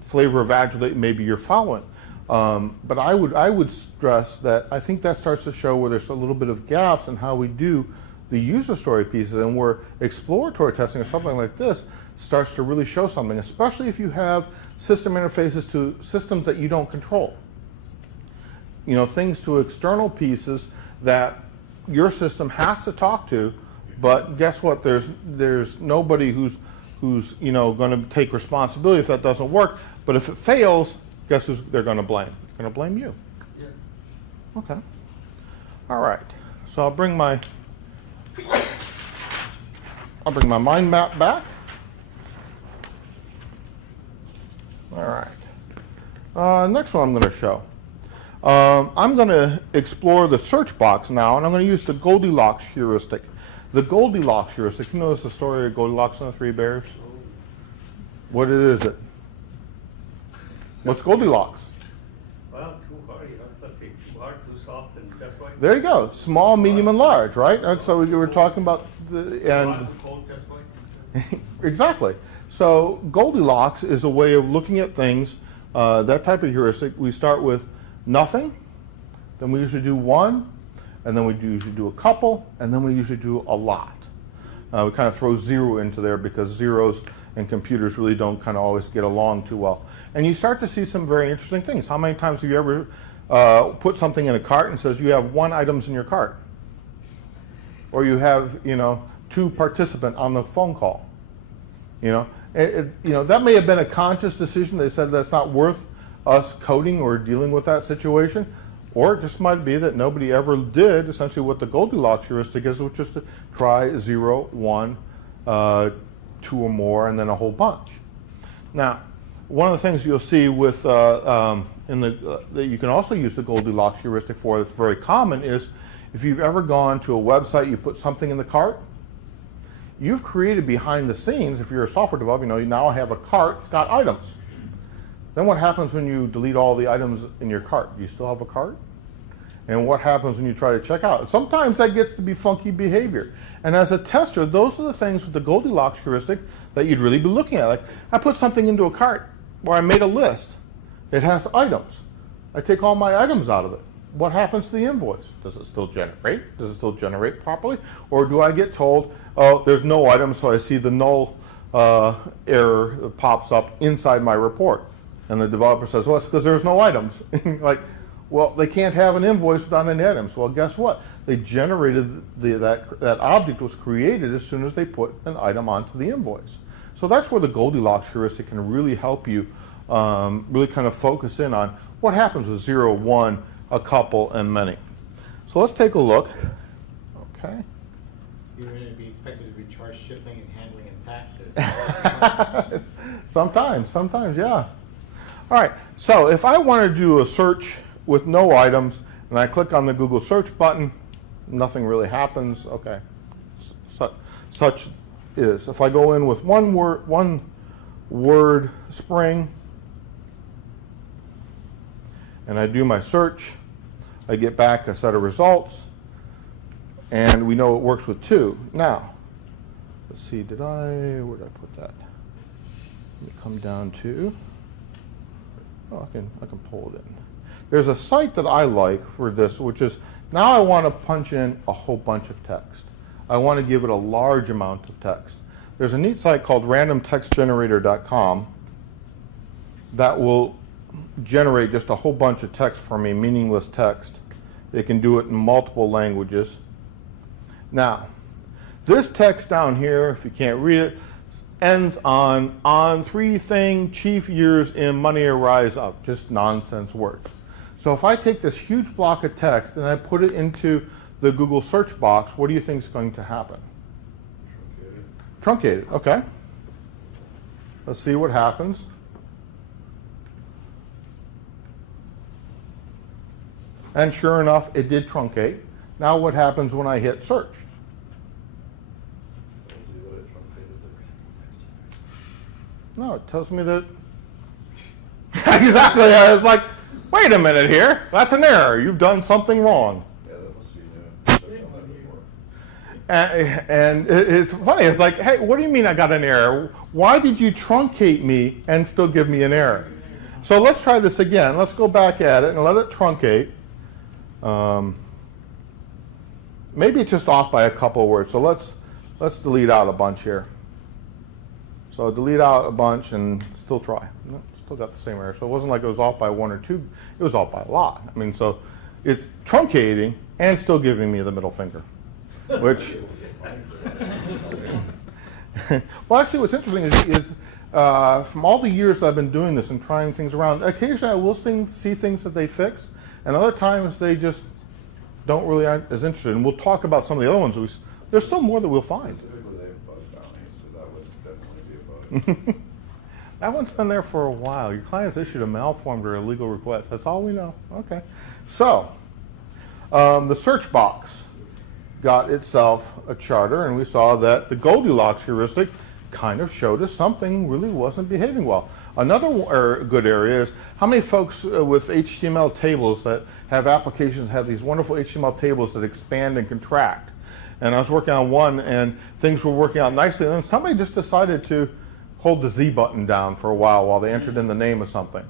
flavor of Agile that maybe you're following. But I would stress that I think that starts to show where there's a little bit of gaps in how we do the user story pieces, and where exploratory testing or something like this starts to really show something, especially if you have system interfaces to systems that you don't control. You know, things to external pieces that your system has to talk to, but guess what? There's nobody who's you know going to take responsibility if that doesn't work. But if it fails, guess who they're going to blame? They're going to blame you. Yeah. Okay. All right. So I'll bring my mind map back. All right. Next one I'm going to show. I'm going to explore the search box now, and I'm going to use the Goldilocks Heuristic. The Goldilocks Heuristic, you know the story of Goldilocks and the Three Bears? What is it? What's Goldilocks? Well, too hard, you know, let's say too hard, too soft, and just like. There you go. Small, medium, and large, right? So we were talking about Hot, cold, just like. Exactly. So Goldilocks is a way of looking at things, that type of heuristic. We start with nothing, then we usually do one, and then we usually do a couple, and then we usually do a lot. We kind of throw zero into there because zeros and computers really don't kind of always get along too well. And you start to see some very interesting things. How many times have you ever put something in a cart and says you have 1 item in your cart? Or you have, you know, 2 participants on the phone call. You know, you know, that may have been a conscious decision. They said that's not worth us coding or dealing with that situation, or it just might be that nobody ever did essentially what the Goldilocks heuristic is, which is to try 0, 1, 2 or more, and then a whole bunch. Now, one of the things you'll see with that you can also use the Goldilocks heuristic for, that's very common, is if you've ever gone to a website, you put something in the cart, you've created behind the scenes, if you're a software developer, you know, you now have a cart that's got items. Then what happens when you delete all the items in your cart? Do you still have a cart? And what happens when you try to check out? Sometimes that gets to be funky behavior. And as a tester, those are the things with the Goldilocks heuristic that you'd really be looking at. Like, I put something into a cart where I made a list. It has items. I take all my items out of it. What happens to the invoice? Does it still generate? Does it still generate properly? Or do I get told, oh, there's no items, so I see the null error that pops up inside my report? And the developer says, well, it's because there's no items. Like, well, they can't have an invoice without any items. Well, guess what? They generated that object was created as soon as they put an item onto the invoice. So that's where the Goldilocks heuristic can really help you really kind of focus in on what happens with 0, 1, a couple, and many. So let's take a look. Okay. You're going to be expected to be charged shipping and handling and taxes. Sometimes, yeah. All right, so if I want to do a search with no items, and I click on the Google search button, nothing really happens. Okay, such is if I go in with one word string and I do my search, I get back a set of results, and we know it works with 2. Now, let's see, where did I put that? Let me come down to, I can pull it in. There's a site that I like for this, which is, now I want to punch in a whole bunch of text. I want to give it a large amount of text. There's a neat site called randomtextgenerator.com that will generate just a whole bunch of text for me, meaningless text. They can do it in multiple languages. Now, this text down here, if you can't read it, ends on 3 thing, chief years in money arise up, just nonsense words. So if I take this huge block of text and I put it into the Google search box, what do you think is going to happen? Truncated, okay. Let's see what happens. And sure enough, it did truncate. Now what happens when I hit search? No, it tells me that. Exactly. I was like, wait a minute here. That's an error. You've done something wrong. Yeah, that must be new. I've done that before. And it's funny. It's like, hey, what do you mean I got an error? Why did you truncate me and still give me an error? So let's try this again. Let's go back at it and let it truncate. Maybe it's just off by a couple of words. So let's delete out a bunch here. So delete out a bunch and still try. No, still got the same error. So it wasn't like it was off by 1 or 2. It was off by a lot. I mean, so it's truncating and still giving me the middle finger, which. Well, actually, what's interesting is from all the years I've been doing this and trying things around, occasionally I will see things that they fix, and other times they just don't really aren't as interested. And we'll talk about some of the other ones. There's still more that we'll find. Specifically, they have bug bounties, so that would definitely be a bug. That one's been there for a while. Your client has issued a malformed or illegal request. That's all we know. Okay. So, the search box got itself a charter, and we saw that the Goldilocks heuristic kind of showed us something really wasn't behaving well. Another good area is how many folks with HTML tables that have applications have these wonderful HTML tables that expand and contract. And I was working on one, and things were working out nicely, and then somebody just decided to hold the Z button down for a while they entered in the name of something.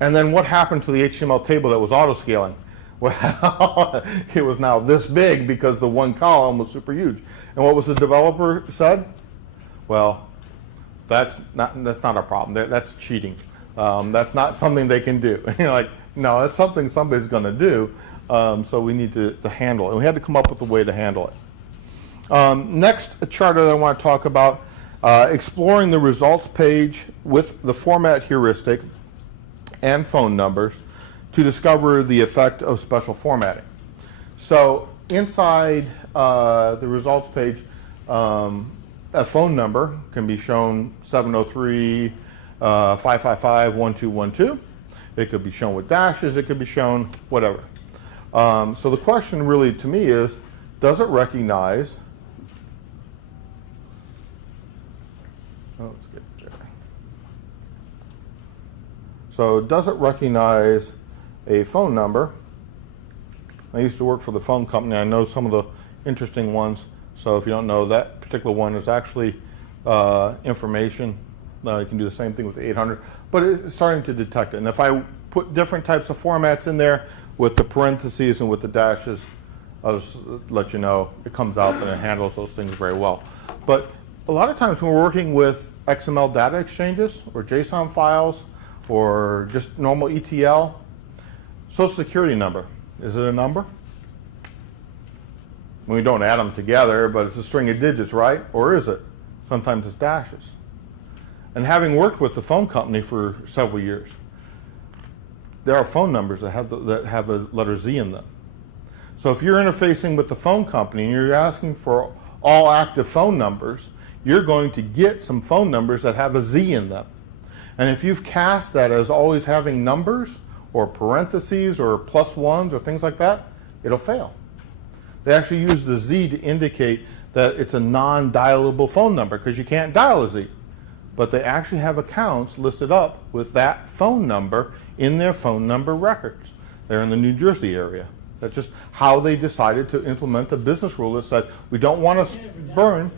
And then what happened to the HTML table that was auto-scaling? Well, it was now this big because the one column was super huge. And what was the developer said? Well, that's not a problem. That's cheating. That's not something they can do. You're like, no, that's something somebody's going to do. So we need to handle it. And we had to come up with a way to handle it. Next charter that I want to talk about, exploring the results page with the format heuristic and phone numbers to discover the effect of special formatting. So inside the results page, a phone number can be shown 703 555 1212. It could be shown with dashes. It could be shown whatever. So the question really to me is, does it recognize? Oh, let's get there. So does it recognize a phone number? I used to work for the phone company. I know some of the interesting ones. So if you don't know, that particular one is actually information. You can do the same thing with 800, but it's starting to detect it. And if I put different types of formats in there with the parentheses and with the dashes, I'll just let you know it comes out and it handles those things very well. But a lot of times when we're working with XML data exchanges or JSON files or just normal ETL, Social Security number, is it a number? We don't add them together, but it's a string of digits, right? Or is it? Sometimes it's dashes. And having worked with the phone company for several years, there are phone numbers that have a letter Z in them. So if you're interfacing with the phone company and you're asking for all active phone numbers, you're going to get some phone numbers that have a Z in them. And if you've cast that as always having numbers or parentheses or +1s or things like that, it'll fail. They actually use the Z to indicate that it's a non-dialable phone number because you can't dial a Z. But they actually have accounts listed up with that phone number in their phone number records. They're in the New Jersey area. That's just how they decided to implement a business rule that said we don't want to burn.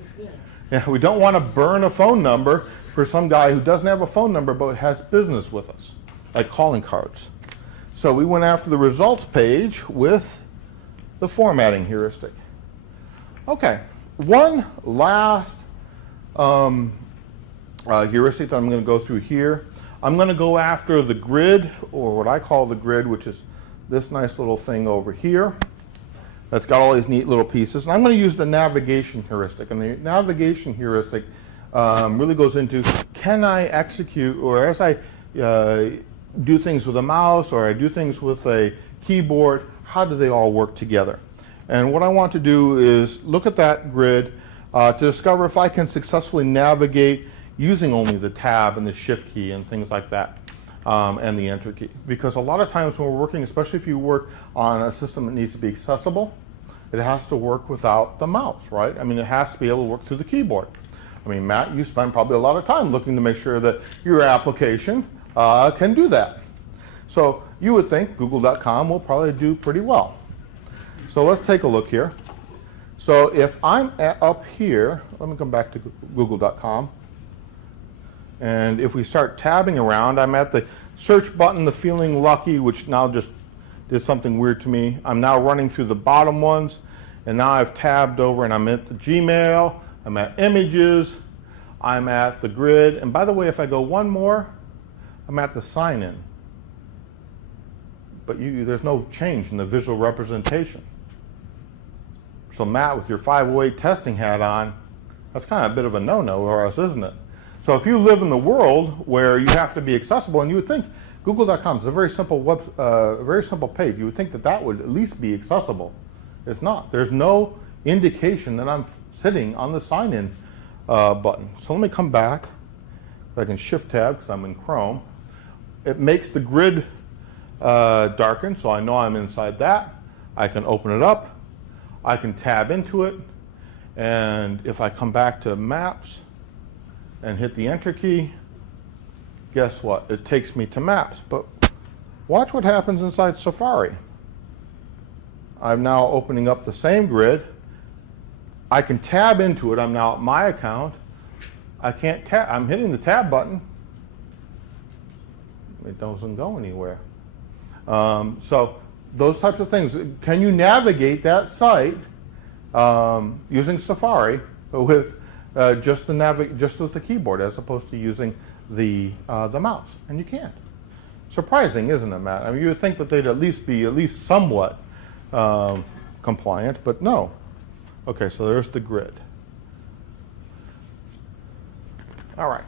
Yeah, we don't want to burn a phone number for some guy who doesn't have a phone number but has business with us, like calling cards. So we went after the results page with the formatting heuristic. Okay, one last heuristic that I'm going to go through here. I'm going to go after the grid, or what I call the grid, which is this nice little thing over here that's got all these neat little pieces. And I'm going to use the navigation heuristic. And the navigation heuristic really goes into, can I execute, or as I do things with a mouse or I do things with a keyboard, how do they all work together? And what I want to do is look at that grid to discover if I can successfully navigate using only the tab and the shift key and things like that, and the enter key. Because a lot of times when we're working, especially if you work on a system that needs to be accessible, it has to work without the mouse, right? I mean, it has to be able to work through the keyboard. I mean, Matt, you spend probably a lot of time looking to make sure that your application can do that. So you would think Google.com will probably do pretty well. So let's take a look here. So if I'm up here, let me come back to Google.com. And if we start tabbing around, I'm at the search button, the feeling lucky, which now just did something weird to me. I'm now running through the bottom ones, and now I've tabbed over and I'm at the Gmail, I'm at images, I'm at the grid. And by the way, if I go one more, I'm at the sign in. But there's no change in the visual representation. So Matt, with your 508 testing hat on, that's kind of a bit of a no-no for us, isn't it? So if you live in the world where you have to be accessible, and you would think Google.com is a very simple very simple page. You would think that that would at least be accessible. It's not. There's no indication that I'm sitting on the sign-in button. So let me come back. I can shift tab because I'm in Chrome. It makes the grid darken, so I know I'm inside that. I can open it up. I can tab into it. And if I come back to Maps and hit the enter key, guess what? It takes me to Maps. But watch what happens inside Safari. I'm now opening up the same grid. I can tab into it. I'm now at my account. I can't tab. I'm hitting the tab button. It doesn't go anywhere. So those types of things. Can you navigate that site using Safari with just with the keyboard as opposed to using the mouse? And you can't. Surprising, isn't it, Matt? I mean, you would think that they'd at least somewhat compliant, but no. Okay, so there's the grid. All right.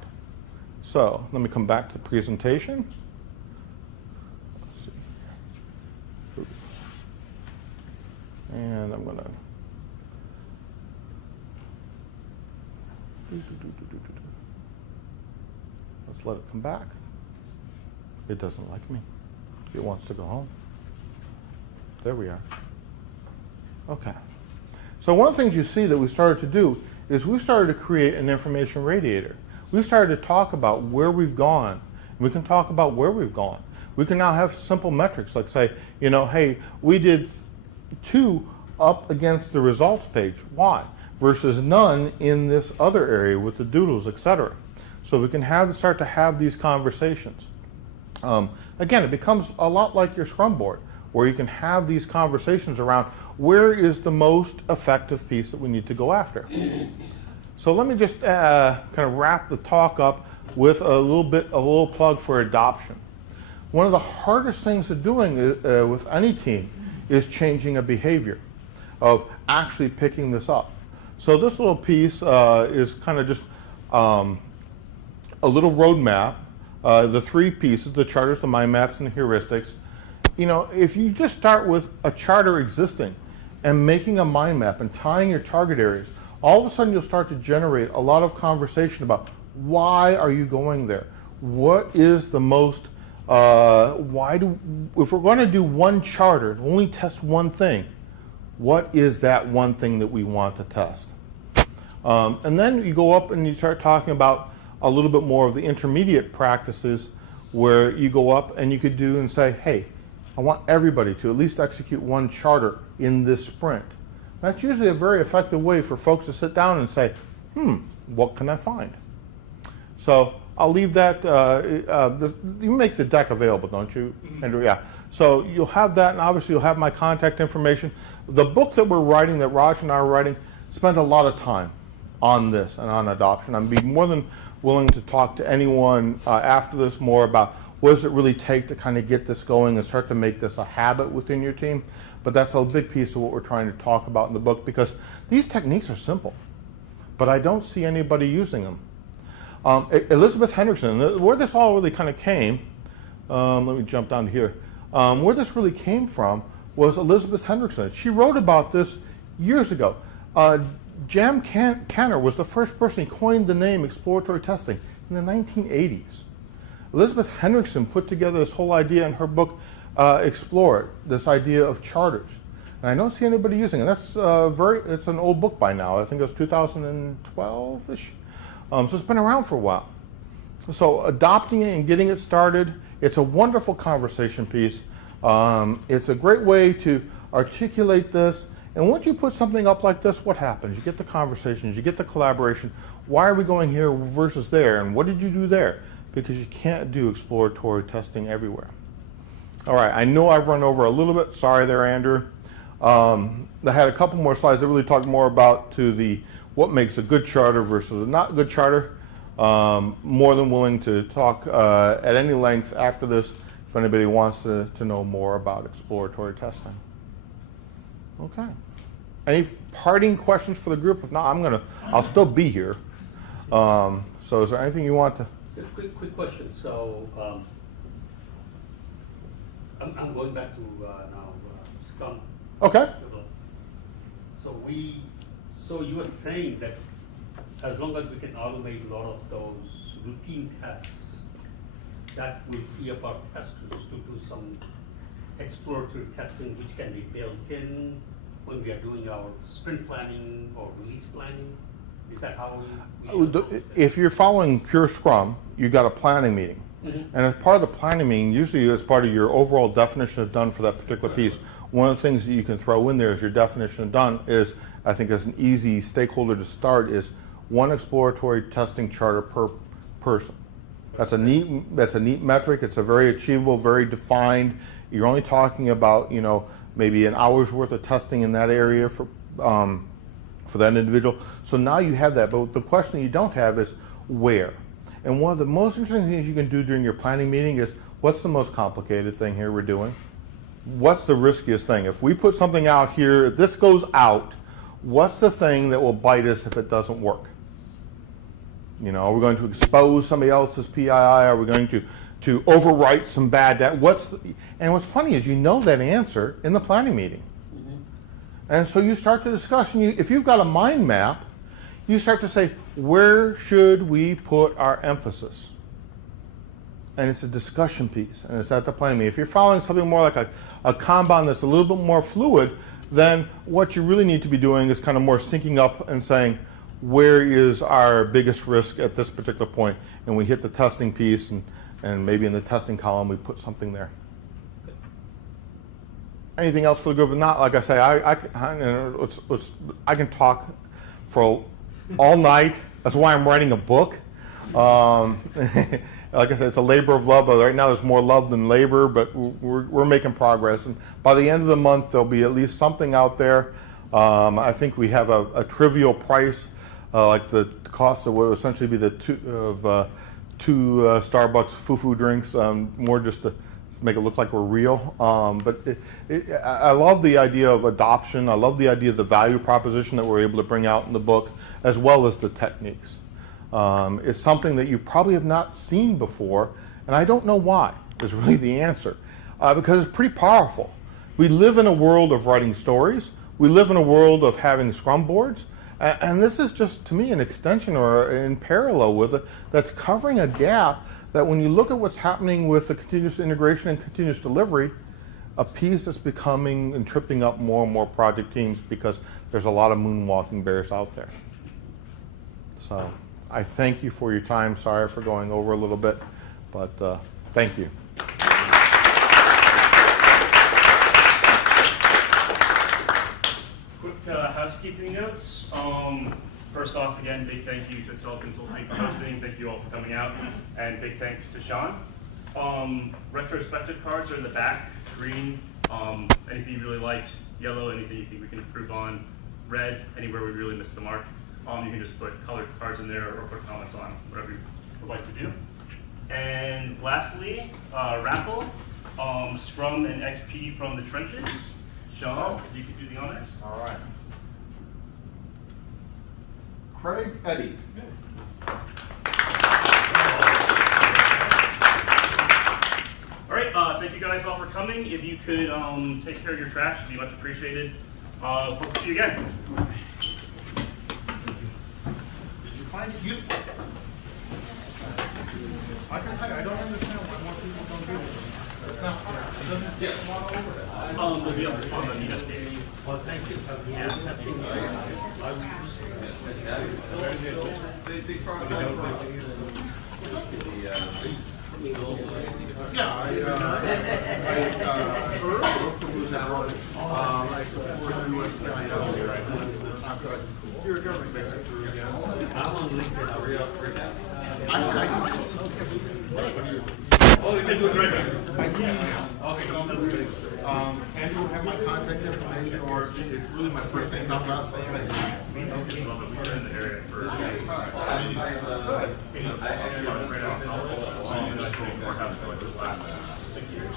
So let me come back to the presentation. Let's see. And I'm going to let's let it come back. It doesn't like me. It wants to go home. There we are. Okay. So one of the things you see that we started to do is we started to create an information radiator. We started to talk about where we've gone. We can talk about where we've gone. We can now have simple metrics like say, you know, hey, we did 2 up against the results page. Why? Versus none in this other area with the doodles, etc. So we can start to have these conversations. Again, it becomes a lot like your Scrum board, where you can have these conversations around where is the most effective piece that we need to go after. So let me just kind of wrap the talk up with a little plug for adoption. One of the hardest things to doing with any team is changing a behavior, of actually picking this up. So this little piece is kind of just a little roadmap. The 3 pieces, the charters, the mind maps, and the heuristics. You know, if you just start with a charter existing and making a mind map and tying your target areas, all of a sudden you'll start to generate a lot of conversation about why are you going there? What is the most, if we're going to do one charter, only test one thing, what is that one thing that we want to test? And then you go up and you start talking about a little bit more of the intermediate practices where you go up and you could do and say, hey, I want everybody to at least execute one charter in this sprint. That's usually a very effective way for folks to sit down and say, what can I find? So I'll leave that, you make the deck available, don't you, Andrew? Yeah. So you'll have that, and obviously you'll have my contact information. The book that we're writing, that Raj and I are writing, spent a lot of time on this and on adoption. I'd be more than willing to talk to anyone after this more about what does it really take to kind of get this going and start to make this a habit within your team. But that's a big piece of what we're trying to talk about in the book, because these techniques are simple, but I don't see anybody using them. Elizabeth Henderson, where this all really kind of came, let me jump down here. Where this really came from was Elizabeth Henderson. She wrote about this years ago. Jam Kanner was the first person who coined the name exploratory testing in the 1980s. Elizabeth Henderson put together this whole idea in her book, Explore It, this idea of charters. And I don't see anybody using it. That's it's an old book by now. I think it was 2012-ish. So it's been around for a while. So adopting it and getting it started, it's a wonderful conversation piece. It's a great way to articulate this. And once you put something up like this, what happens? You get the conversations, you get the collaboration. Why are we going here versus there? And what did you do there? Because you can't do exploratory testing everywhere. All right, I know I've run over a little bit. Sorry there, Andrew. I had a couple more slides that really talk more about what makes a good charter versus a not good charter. More than willing to talk at any length after this if anybody wants to know more about exploratory testing. Okay. Any parting questions for the group? If not, I'll still be here. So is there anything you want to? Just quick question. So I'm going back to now Scrum. Okay. So you were saying that as long as we can automate a lot of those routine tests, that will free up our testers to do some exploratory testing, which can be built in when we are doing our sprint planning or release planning. Is that how we should do it? If you're following pure Scrum, you've got a planning meeting. Mm-hmm. And as part of the planning meeting, usually as part of your overall definition of done for that particular piece, one of the things that you can throw in there as your definition of done is, I think as an easy stakeholder to start, is one exploratory testing charter per person. That's a neat metric. It's a very achievable, very defined. You're only talking about, maybe an hour's worth of testing in that area for that individual. So now you have that, but the question you don't have is where. And one of the most interesting things you can do during your planning meeting is, what's the most complicated thing here we're doing? What's the riskiest thing? If we put something out here, this goes out, what's the thing that will bite us if it doesn't work? Are we going to expose somebody else's PII? Are we going to overwrite some bad data? And what's funny is you know that answer in the planning meeting. Mm-hmm. And so you start to discuss, and if you've got a mind map, you start to say, where should we put our emphasis? And it's a discussion piece, and it's at the planning meeting. If you're following something more like a Kanban that's a little bit more fluid, then what you really need to be doing is kind of more syncing up and saying, where is our biggest risk at this particular point? And we hit the testing piece, and maybe in the testing column we put something there. Anything else for the group? If not, like I say, I can talk for all night. That's why I'm writing a book. Like I said, it's a labor of love, but right now there's more love than labor, but we're making progress. And by the end of the month, there'll be at least something out there. I think we have a trivial price, like the cost of what would essentially be the two Starbucks fufu drinks, more just to make it look like we're real. But I love the idea of adoption. I love the idea of the value proposition that we're able to bring out in the book, as well as the techniques. It's something that you probably have not seen before, and I don't know why, is really the answer. Because it's pretty powerful. We live in a world of writing stories. We live in a world of having Scrum boards. And this is just, to me, an extension or in parallel with it that's covering a gap that when you look at what's happening with the continuous integration and continuous delivery, a piece that's becoming and tripping up more and more project teams because there's a lot of moonwalking bears out there. So I thank you for your time. Sorry for going over a little bit, but thank you. Quick housekeeping notes. First off, again, big thank you to Excel Consulting for hosting. Thank you all for coming out. And big thanks to Shawn. Retrospective cards are in the back, green. Anything you really liked, yellow, anything you think we can improve on, red, anywhere we really missed the mark. You can just put colored cards in there or put comments on, whatever you would like to do. And lastly, raffle, Scrum and XP from the trenches. Shawn, if you could do the honors. All right. Craig Eddy. All right, thank you guys all for coming. If you could take care of your trash, it'd be much appreciated. Hope to see you again. Did you find it useful? Like I said, I don't understand why more people don't do it. It's not, it doesn't get a lot over it. We'll be on the meetup day. Well, thank you. Yeah, testing. Yeah, I heard from Louis Allen. I support USCIO. You're a government basically again. I'm on LinkedIn. Are we up right now? Oh, you've been doing great. Okay, go on. Andrew, have my contact information, or it's really my first name, not last name. We love it. We're in the area for courthouse for like the last 6 years.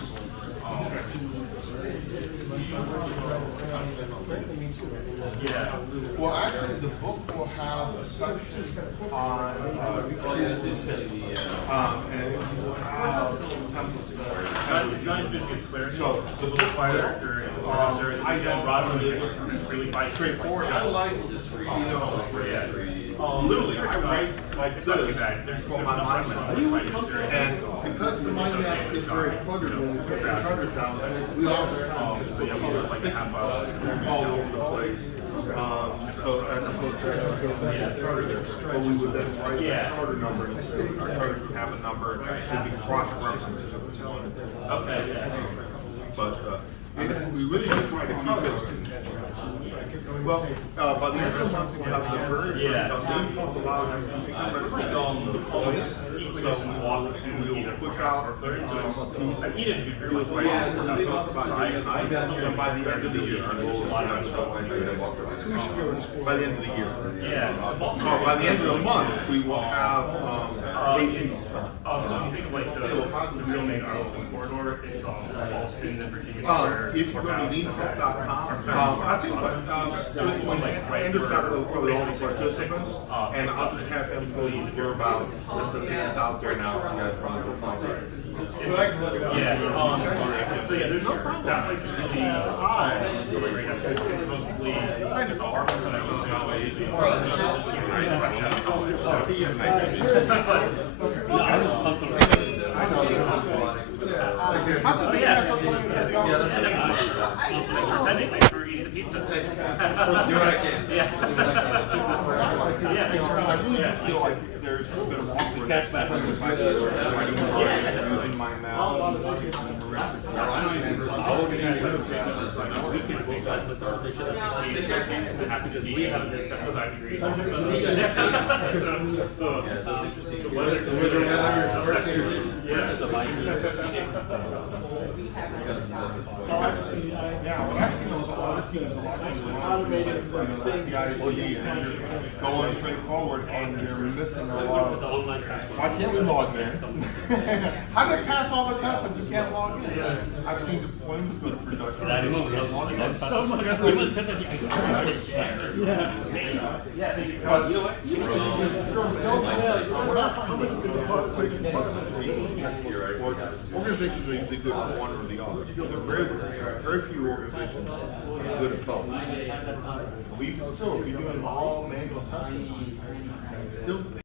Yeah. Well, actually, the book will have a section on and it will have templates. It's not as busy as clearance, so it's a little quieter during the Rosalind is really quite Straightforward. I like, literally, I write like it's not too this bad. There's for my mind map. And because the mind map is very cluttered when we put the charters down, we also have just put colors all over the place. So as opposed to the charter there, but we would then write the charter number, and our charters would have a number, it'd be cross-referenced if it's one. Okay. But we really do try to keep it. Well, by the end of the month, we'll have the very first stuff. Allows you to Almost equally just walk to either push out or clearance. So it's either you really like by the end of the year, by the end of the year. Yeah. By the end of the month, we will have 8 pieces. So if you think of like the real main Arlington corridor, it's Boston and Virginia Square. If you go to needhelp.com, I think Andrew's got the participants, and I'll just have him go to Verb out. This is out there now if you guys want to go find it. So yeah, there's that place is really great. It's mostly apartments and How could you pass up something that thanks for attending. Thanks for eating the pizza. Do what I can. Yeah. I really do feel like there's a bit of awkwardness because I using my mouth. We have this 75 degrees. Yeah, what I've seen is a lot of teams, CICD, and you're going straight forward, and you're missing a lot of. Why can't we log in? How do you pass all the tests if you can't log in? I've seen deployments go to production. So much. Organizations are usually good at one or the other. There are very few organizations are good at both. But you can still, if you're doing all manual testing, still